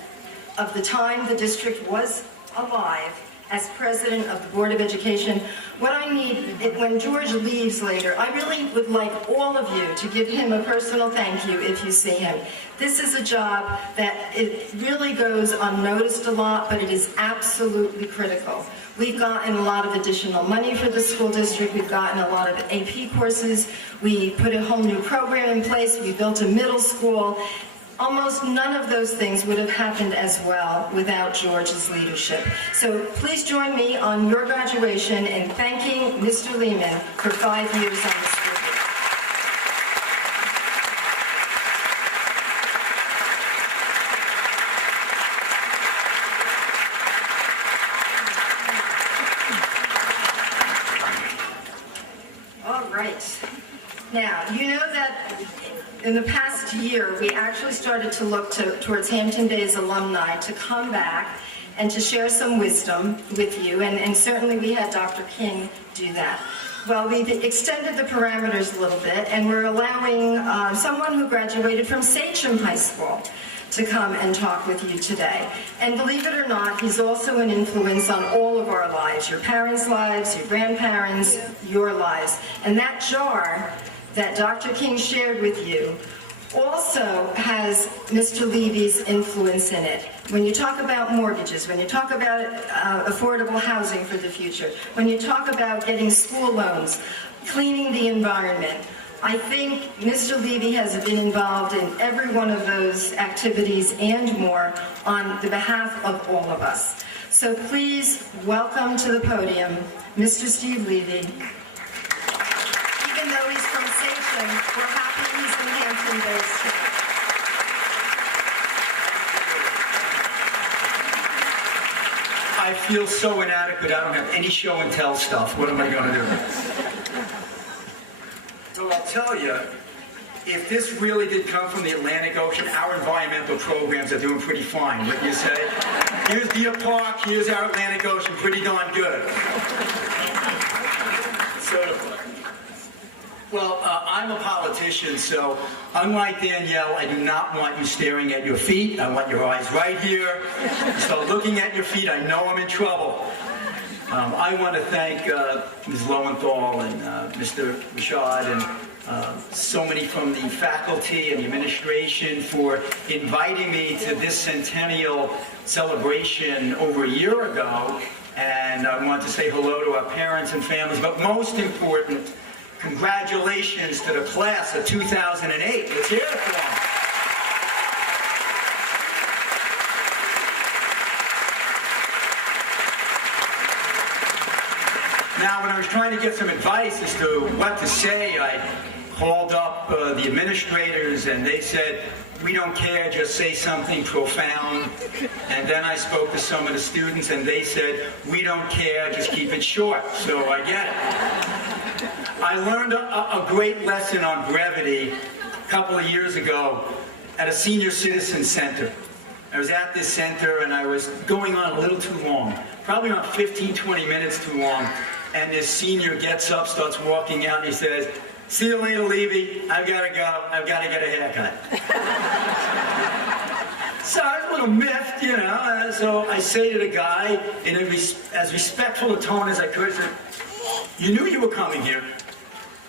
of the time the district was alive, as president of the Board of Education. What I need, when George leaves later, I really would like all of you to give him a personal thank you if you see him. This is a job that it really goes unnoticed a lot, but it is absolutely critical. We've gotten a lot of additional money for the school district. We've gotten a lot of AP courses. We put a whole new program in place. We built a middle school. Almost none of those things would have happened as well without George's leadership. So please join me on your graduation in thanking Mr. Lehman for 5 years on the school board. All right. Now, you know that in the past year, we actually started to look towards Hampton Bay's alumni to come back and to share some wisdom with you, and certainly we had Dr. King do that. Well, we've extended the parameters a little bit, and we're allowing someone who graduated from Sachem High School to come and talk with you today. And believe it or not, he's also an influence on all of our lives, your parents' lives, your grandparents, your lives. And that jar that Dr. King shared with you also has Mr. Levy's influence in it. When you talk about mortgages, when you talk about affordable housing for the future, when you talk about getting school loans, cleaning the environment, I think Mr. Levy has been involved in every one of those activities and more on the behalf of all of us. So please welcome to the podium Mr. Steve Levy. Even though he's from Sachem, we're happy he's in Hampton Bays too. I feel so inadequate. I don't have any show and tell stuff. What am I going to do? So I'll tell you, if this really did come from the Atlantic Ocean, our environmental programs are doing pretty fine, wouldn't you say? Here's Deer Park, here's our Atlantic Ocean, pretty darn good. Well, I'm a politician, so unlike Danielle, I do not want you staring at your feet. I want your eyes right here. You start looking at your feet, I know I'm in trouble. I want to thank Ms. Lowenthal and Mr. Rashad and so many from the faculty and the administration for inviting me to this centennial celebration over a year ago. And I want to say hello to our parents and families, but most important, congratulations to the class of 2008. Let's hear it for them. Now, when I was trying to get some advice as to what to say, I called up the administrators, and they said, "We don't care, just say something profound." And then I spoke to some of the students, and they said, "We don't care, just keep it short." So I get it. I learned a great lesson on brevity a couple of years ago at a senior citizen center. I was at this center, and I was going on a little too long, probably about 15, 20 minutes too long. And this senior gets up, starts walking out, and he says, "See you later, Levy. I've got to go. I've got to get a haircut." So I was a little miffed, you know. So I say to the guy, in as respectful a tone as I could, I said, "You knew you were coming here.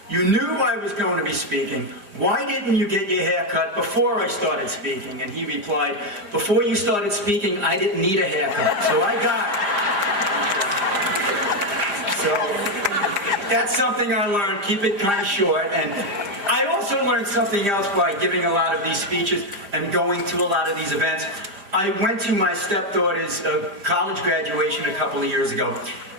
You knew I was going to be speaking. Why didn't you get your hair cut before I started speaking?" And he replied, "Before you started speaking, I didn't need a haircut, so I got it." So that's something I learned. Keep it kind of short. And I also learned something else by giving a lot of these speeches and going to a lot of these events. I went to my stepdaughter's college graduation a couple of years ago,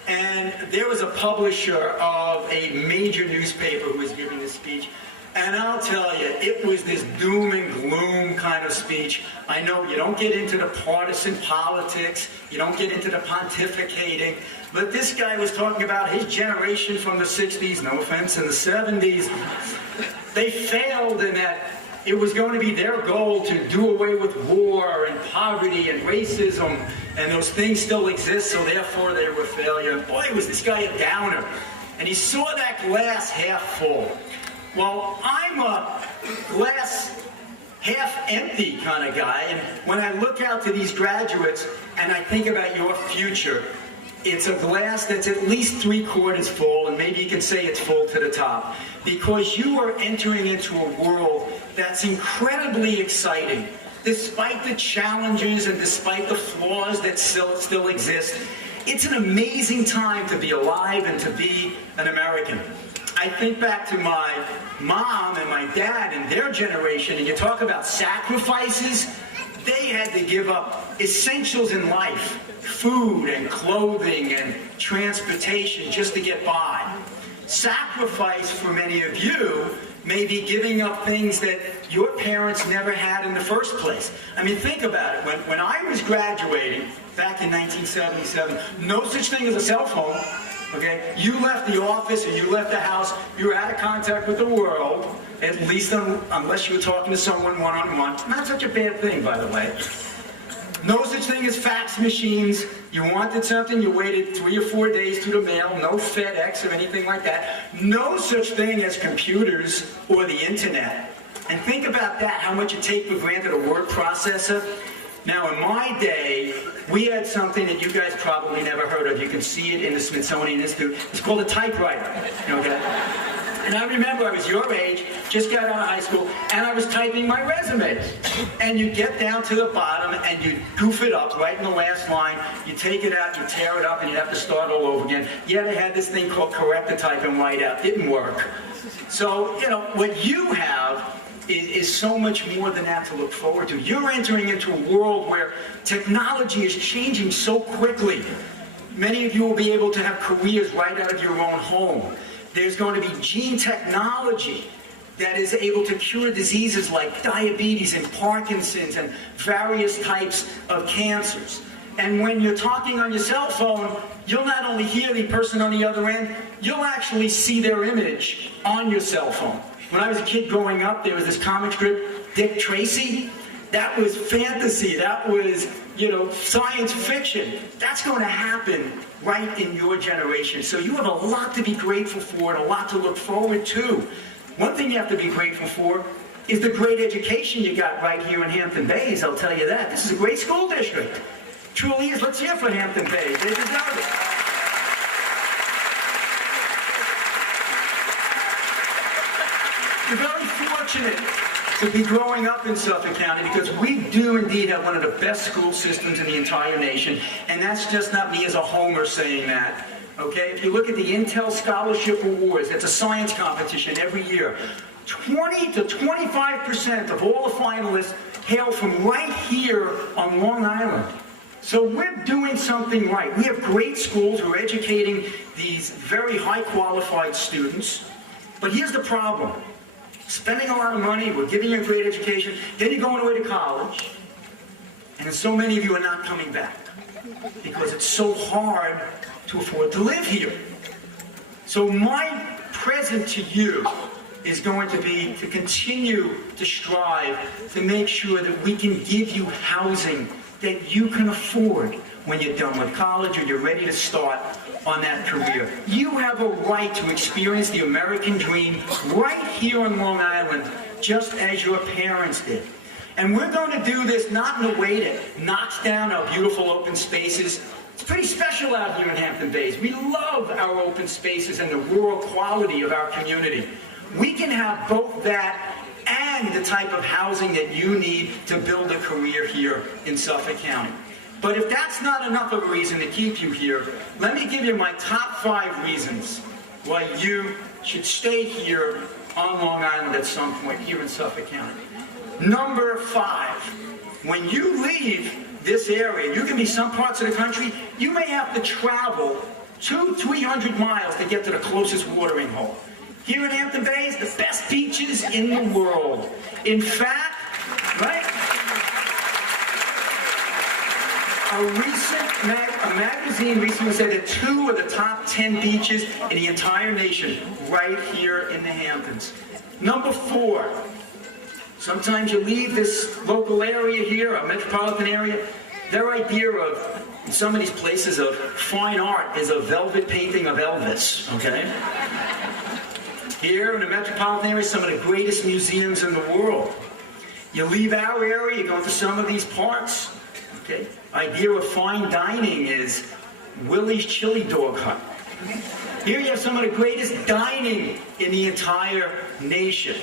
and there was a publisher of a major newspaper who was giving a speech. And I'll tell you, it was this doom and gloom kind of speech. I know you don't get into the partisan politics, you don't get into the pontificating, but this guy was talking about his generation from the 60s, no offense, in the 70s. They failed in that it was going to be their goal to do away with war and poverty and racism, and those things still exist, so therefore they were a failure. And boy, was this guy a downer. And he saw that glass half full. Well, I'm a glass half empty kind of guy, and when I look out to these graduates and I think about your future, it's a glass that's at least 3/4 full, and maybe you can say it's full to the top, because you are entering into a world that's incredibly exciting. Despite the challenges and despite the flaws that still exist, it's an amazing time to be alive and to be an American. I think back to my mom and my dad and their generation, and you talk about sacrifices. They had to give up essentials in life, food and clothing and transportation, just to get by. Sacrifice for many of you may be giving up things that your parents never had in the first place. I mean, think about it. When I was graduating back in 1977, no such thing as a cell phone. Okay, you left the office or you left the house, you were out of contact with the world, at least unless you were talking to someone one-on-one. Not such a bad thing, by the way. No such thing as fax machines. You wanted something, you waited 3 or 4 days through the mail, no FedEx or anything like that. No such thing as computers or the internet. And think about that, how much you take for granted a word processor. Now, in my day, we had something that you guys probably never heard of. You can see it in the Smithsonian Institute. It's called a typewriter. Okay? And I remember I was your age, just got out of high school, and I was typing my resume. And you get down to the bottom, and you goof it up right in the last line. You take it out, you tear it up, and you have to start all over again. Yeah, they had this thing called correct-to-type and whiteout. Didn't work. So, you know, what you have is so much more than that to look forward to. You're entering into a world where technology is changing so quickly. Many of you will be able to have careers right out of your own home. There's going to be gene technology that is able to cure diseases like diabetes and Parkinson's and various types of cancers. And when you're talking on your cell phone, you'll not only hear the person on the other end, you'll actually see their image on your cell phone. When I was a kid growing up, there was this comic strip, Dick Tracy. That was fantasy. That was, you know, science fiction. That's going to happen right in your generation. So you have a lot to be grateful for and a lot to look forward to. One thing you have to be grateful for is the great education you got right here in Hampton Bays, I'll tell you that. This is a great school district. Truly is. Let's hear for Hampton Bays. They deserve it. You're very fortunate to be growing up in Suffolk County, because we do indeed have one of the best school systems in the entire nation, and that's just not me as a homer saying that. Okay, if you look at the Intel Scholarship Awards, it's a science competition every year. 20 to 25% of all the finalists hail from right here on Long Island. So we're doing something right. We have great schools who are educating these very high qualified students. But here's the problem. Spending a lot of money, we're giving you a great education, then you're going away to college, and so many of you are not coming back because it's so hard to afford to live here. So my present to you is going to be to continue to strive to make sure that we can give you housing that you can afford when you're done with college or you're ready to start on that career. You have a right to experience the American dream right here on Long Island, just as your parents did. And we're going to do this not in a way that knocks down our beautiful open spaces. It's pretty special out here in Hampton Bays. We love our open spaces and the rural quality of our community. We can have both that and the type of housing that you need to build a career here in Suffolk County. But if that's not enough of a reason to keep you here, let me give you my top 5 reasons why you should stay here on Long Island at some point here in Suffolk County. Number 5, when you leave this area, you can be some parts of the country, you may have to travel 200-300 miles to get to the closest watering hole. Here in Hampton Bays, the best beaches in the world. In fact, right? A magazine recently said that 2 of the top 10 beaches in the entire nation right here in the Hamptons. Number 4, sometimes you leave this local area here, a metropolitan area, their idea of, in some of these places, of fine art is a velvet painting of Elvis, okay? Here in the metropolitan area, some of the greatest museums in the world. You leave our area, you go into some of these parks, okay? Idea of fine dining is Willie's Chili Dog Hut. Here you have some of the greatest dining in the entire nation.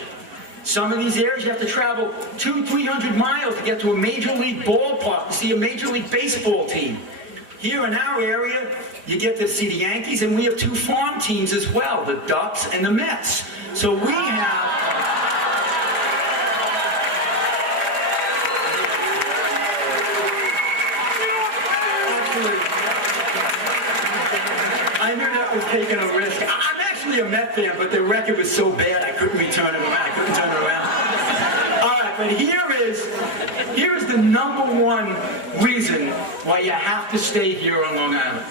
Some of these areas you have to travel 200-300 miles to get to a major league ballpark to see a major league baseball team. Here in our area, you get to see the Yankees, and we have 2 farm teams as well, the Ducks and the Mets. So we have... I knew that was taking a risk. I'm actually a Met fan, but their record was so bad I couldn't turn it around. All right, but here is the number 1 reason why you have to stay here on Long Island.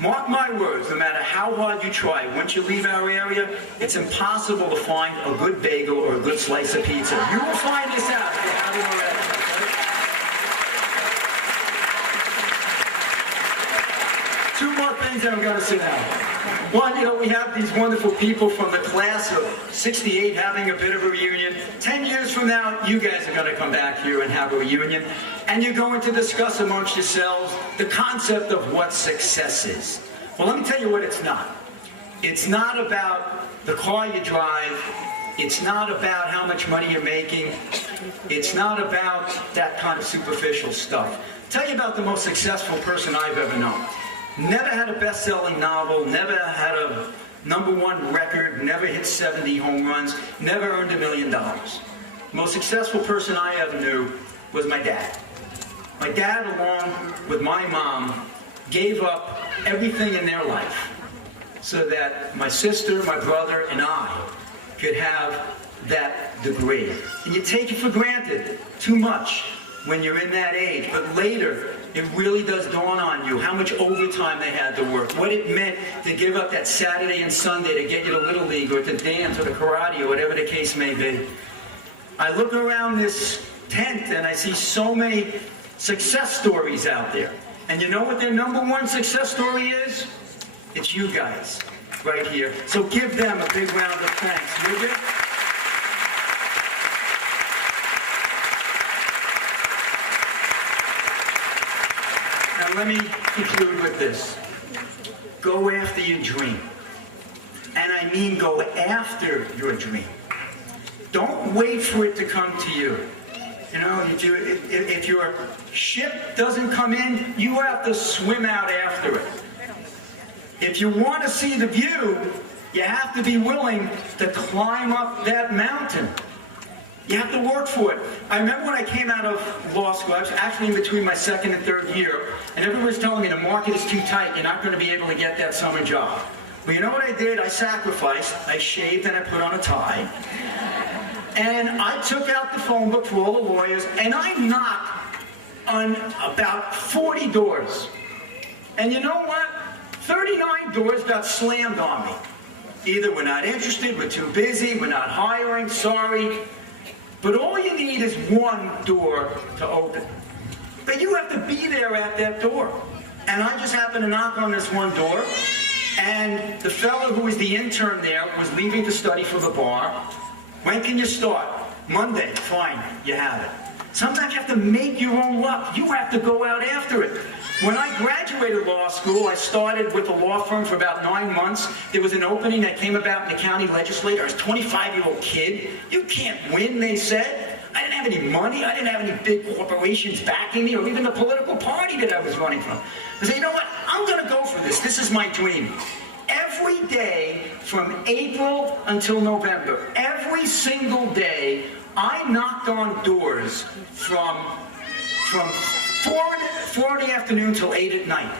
Mark my words, no matter how hard you try, once you leave our area, it's impossible to find a good bagel or a good slice of pizza. You will find this out if you haven't already. Two more things and I'm going to sit down. One, we have these wonderful people from the class of '68 having a bit of a reunion. 10 years from now, you guys are going to come back here and have a reunion. And you're going to discuss amongst yourselves the concept of what success is. Well, let me tell you what it's not. It's not about the car you drive. It's not about how much money you're making. It's not about that kind of superficial stuff. I'll tell you about the most successful person I've ever known. Never had a best-selling novel, never had a #1 record, never hit 70 home runs, never earned $1 million. The most successful person I ever knew was my dad. My dad, along with my mom, gave up everything in their life so that my sister, my brother, and I could have that degree. And you take it for granted too much when you're in that age, but later, it really does dawn on you how much overtime they had to work, what it meant to give up that Saturday and Sunday to get you to Little League or to dance or to karate or whatever the case may be. I look around this tent and I see so many success stories out there. And you know what their #1 success story is? It's you guys right here. So give them a big round of thanks, would you? Let me conclude with this. Go after your dream. And I mean go after your dream. Don't wait for it to come to you. If your ship doesn't come in, you have to swim out after it. If you want to see the view, you have to be willing to climb up that mountain. You have to work for it. I remember when I came out of law school, I was actually in between my 2nd and 3rd year, and everyone was telling me the market is too tight, you're not going to be able to get that summer job. Well, you know what I did? I sacrificed. I shaved and I put on a tie. And I took out the phone book for all the lawyers, and I knocked on about 40 doors. And you know what? 39 doors got slammed on me. Either we're not interested, we're too busy, we're not hiring, sorry. But all you need is one door to open. But you have to be there at that door. And I just happened to knock on this one door, and the fellow who was the intern there was leaving to study for the bar. When can you start? Monday. Fine, you have it. Sometimes you have to make your own luck. You have to go out after it. When I graduated law school, I started with a law firm for about 9 months. There was an opening that came about in the county legislature. I was a 25-year-old kid. You can't win, they said. I didn't have any money. I didn't have any big corporations backing me or even the political party that I was running from. I said, you know what? I'm going to go for this. This is my dream. Every day from April until November, every single day, I knocked on doors from 4 in the afternoon till 8 at night.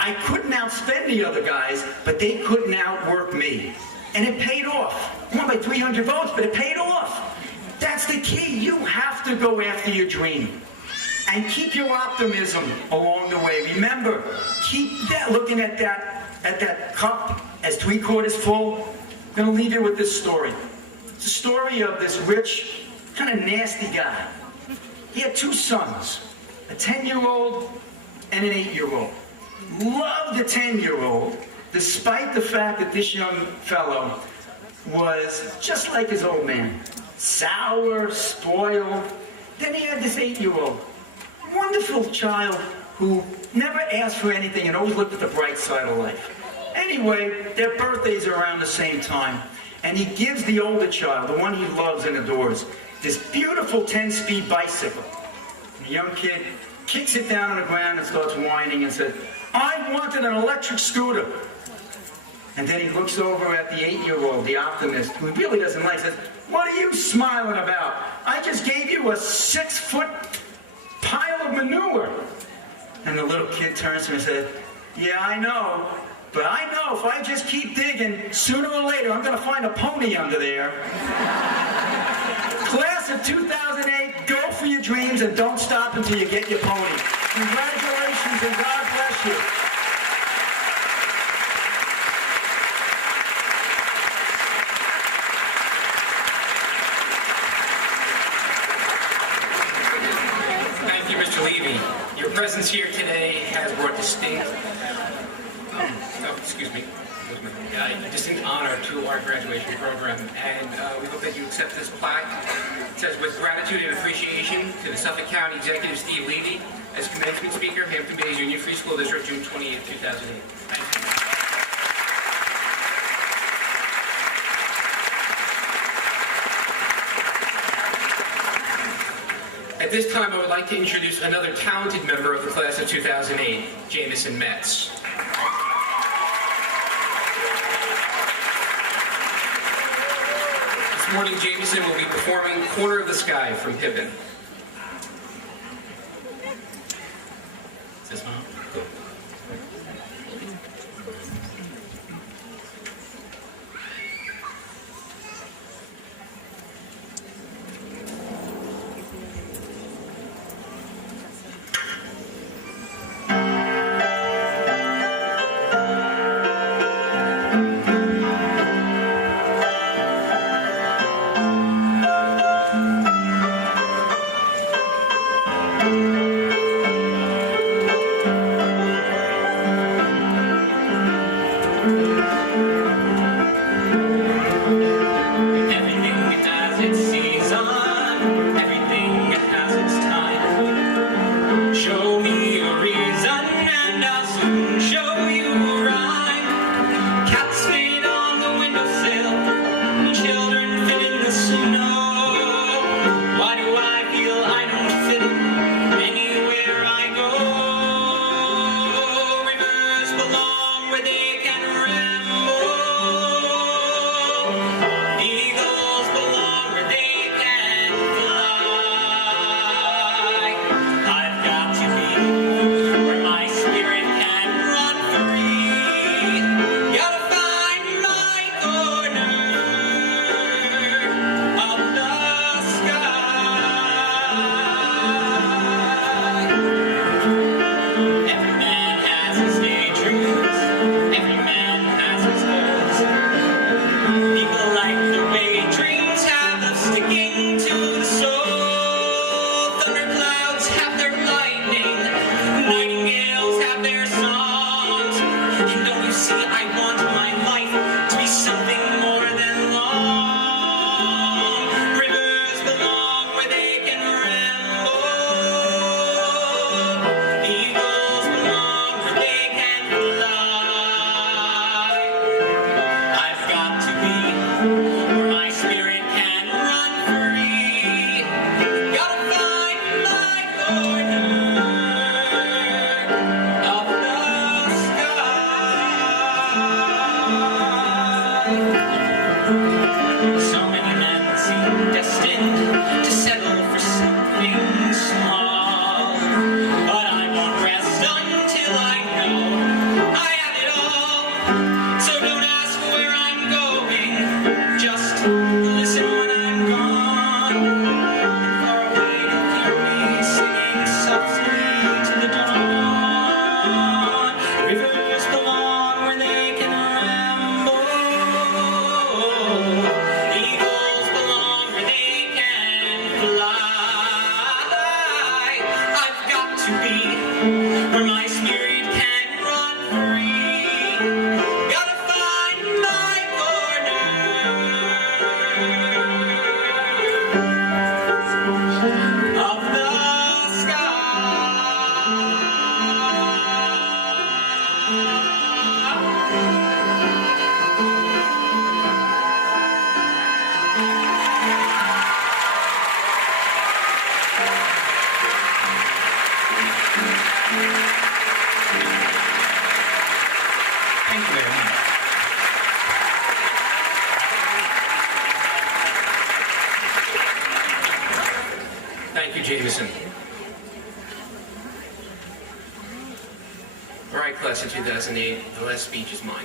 I couldn't outspend the other guys, but they couldn't outwork me. And it paid off. I won by 300 votes, but it paid off. That's the key. You have to go after your dream. And keep your optimism along the way. Remember, keep looking at that cup as 3/4 full. I'm going to leave you with this story. It's a story of this rich, kind of nasty guy. He had 2 sons, a 10-year-old and an 8-year-old. Loved the 10-year-old, despite the fact that this young fellow was just like his old man. Sour, spoiled. Then he had this 8-year-old. Wonderful child who never asked for anything and always looked at the bright side of life. Anyway, their birthdays are around the same time, and he gives the older child, the one he loves and adores, this beautiful 10-speed bicycle. And the young kid kicks it down on the ground and starts whining and says, I wanted an electric scooter. And then he looks over at the 8-year-old, the optimist, who he really doesn't like, says, what are you smiling about? I just gave you a 6-foot pile of manure. And the little kid turns to him and said, yeah, I know, but I know if I just keep digging, sooner or later I'm going to find a pony under there. Class of 2008, go for your dreams and don't stop until you get your pony. Congratulations and God bless you. Thank you, Mr. Levy. Your presence here today has brought distinct honor to our graduation program, and we hope that you accept this plaque. It says, with gratitude and appreciation to the Suffolk County Executive Steve Levy as commencement speaker, Hampton Bays Union Free School District, June 28, 2008. Thank you. At this time, I would like to introduce another talented member of the class of 2008, Jamison Metz. This morning, Jamison will be performing Corner of the Sky from Pippin. Is this on? Cool. Jameson. All right, class of 2008, the last speech is mine.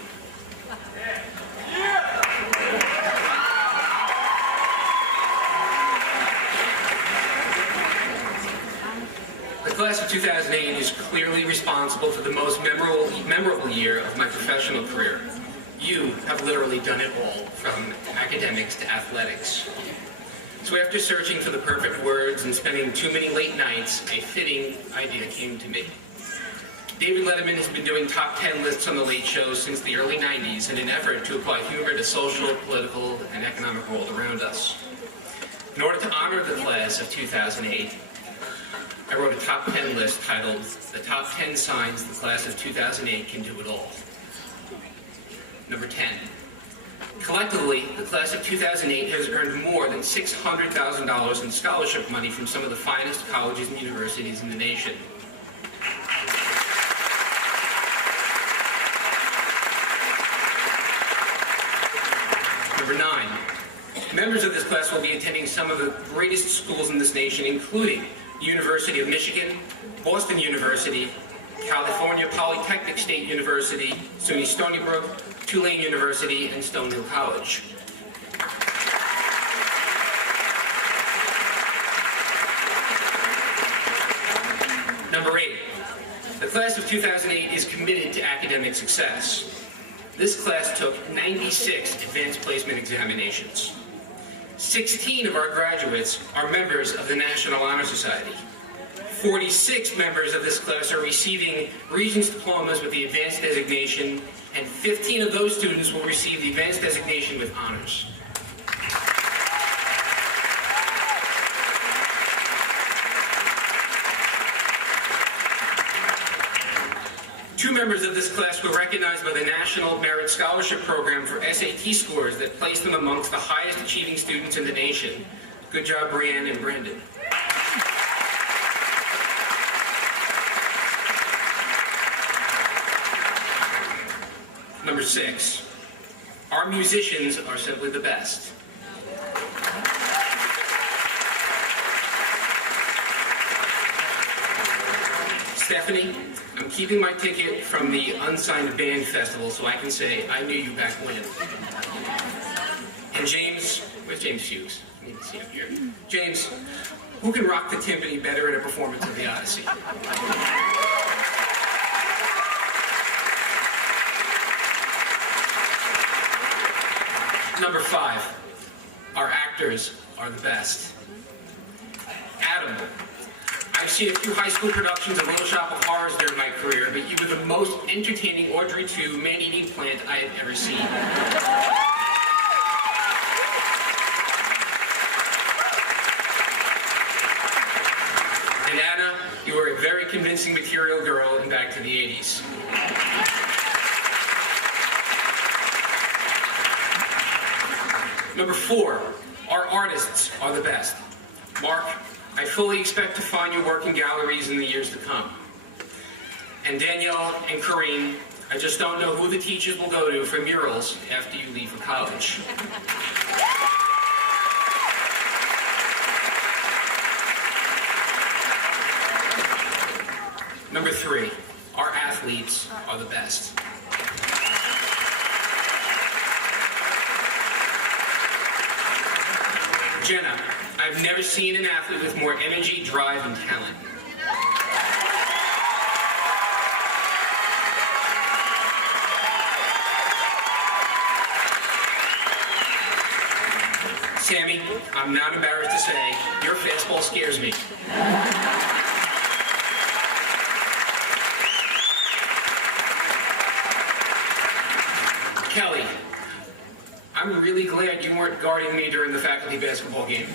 The class of 2008 is clearly responsible for the most memorable year of my professional career. You have literally done it all, from academics to athletics. So after searching for the perfect words and spending too many late nights, a fitting idea came to me. David Letterman has been doing top 10 lists on the Late Show since the early 90s in an effort to apply humor to social, political, and economic world around us. In order to honor the class of 2008, I wrote a top 10 list titled, The Top 10 Signs the Class of 2008 Can Do It All. Number 10. Collectively, the class of 2008 has earned more than $600,000 in scholarship money from some of the finest colleges and universities in the nation. Number 9. Members of this class will be attending some of the greatest schools in this nation, including the University of Michigan, Boston University, California Polytechnic State University, SUNY Stony Brook, Tulane University, and Stonehill College. Number 8. The class of 2008 is committed to academic success. This class took 96 advanced placement examinations. 16 of our graduates are members of the National Honor Society. 46 members of this class are receiving Regents diplomas with the advanced designation, and 15 of those students will receive the advanced designation with honors. Two members of this class were recognized by the National Merit Scholarship Program for SAT scores that placed them amongst the highest achieving students in the nation. Good job, Brianne and Brandon. Number 6. Our musicians are simply the best. Stephanie, I'm keeping my ticket from the Unsigned Band Festival so I can say I knew you back when. And James, where's James Hughes? I need to see him here. James, who can rock the timpani better in a performance of the Odyssey? Number 5, our actors are the best. Adam, I've seen a few high school productions of Little Shop of Horrors during my career, but you were the most entertaining Audrey II man-eating plant I have ever seen. And Anna, you were a very convincing material girl in Back to the 80s. Number 4, our artists are the best. Mark, I fully expect to find your work in galleries in the years to come. And Danielle and Corinne, I just don't know who the teachers will go to for murals after you leave for college. Number 3, our athletes are the best. Jenna, I've never seen an athlete with more energy, drive, and talent. Sammy, I'm not embarrassed to say, your fastball scares me. Kelly, I'm really glad you weren't guarding me during the faculty basketball game.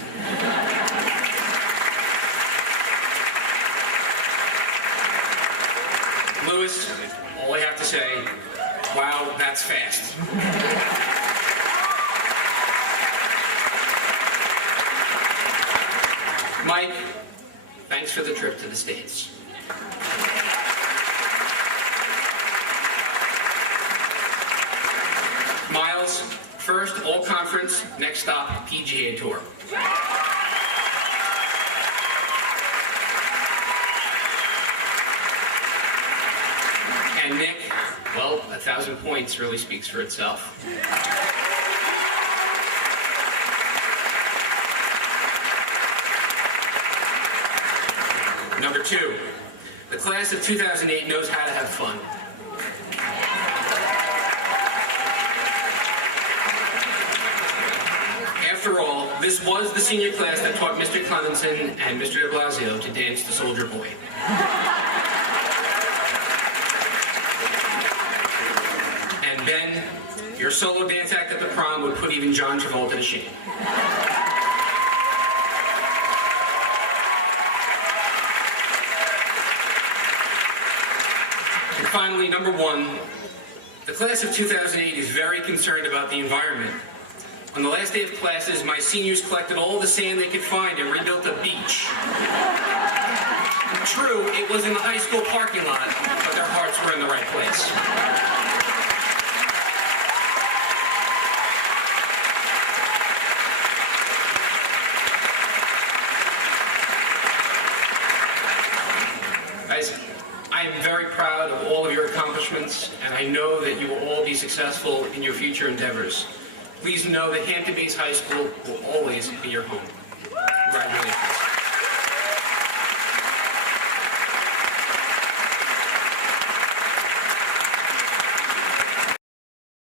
Lewis, all I have to say, wow, that's fast. Mike, thanks for the trip to the States. Miles, first all conference, next stop PGA Tour. And Nick, well, 1,000 points really speaks for itself. Number 2, the class of 2008 knows how to have fun. After all, this was the senior class that taught Mr. Clemenson and Mr. de Blasio to dance the Soldier Boy. And Ben, your solo dance act at the prom would put even John Travolta to shame. And finally, number 1, the class of 2008 is very concerned about the environment. On the last day of classes, my seniors collected all the sand they could find and rebuilt a beach. True, it was in the high school parking lot, but their hearts were in the right place. Guys, I am very proud of all of your accomplishments, and I know that you will all be successful in your future endeavors. Please know that Hampton Bays High School will always be your home. Congratulations.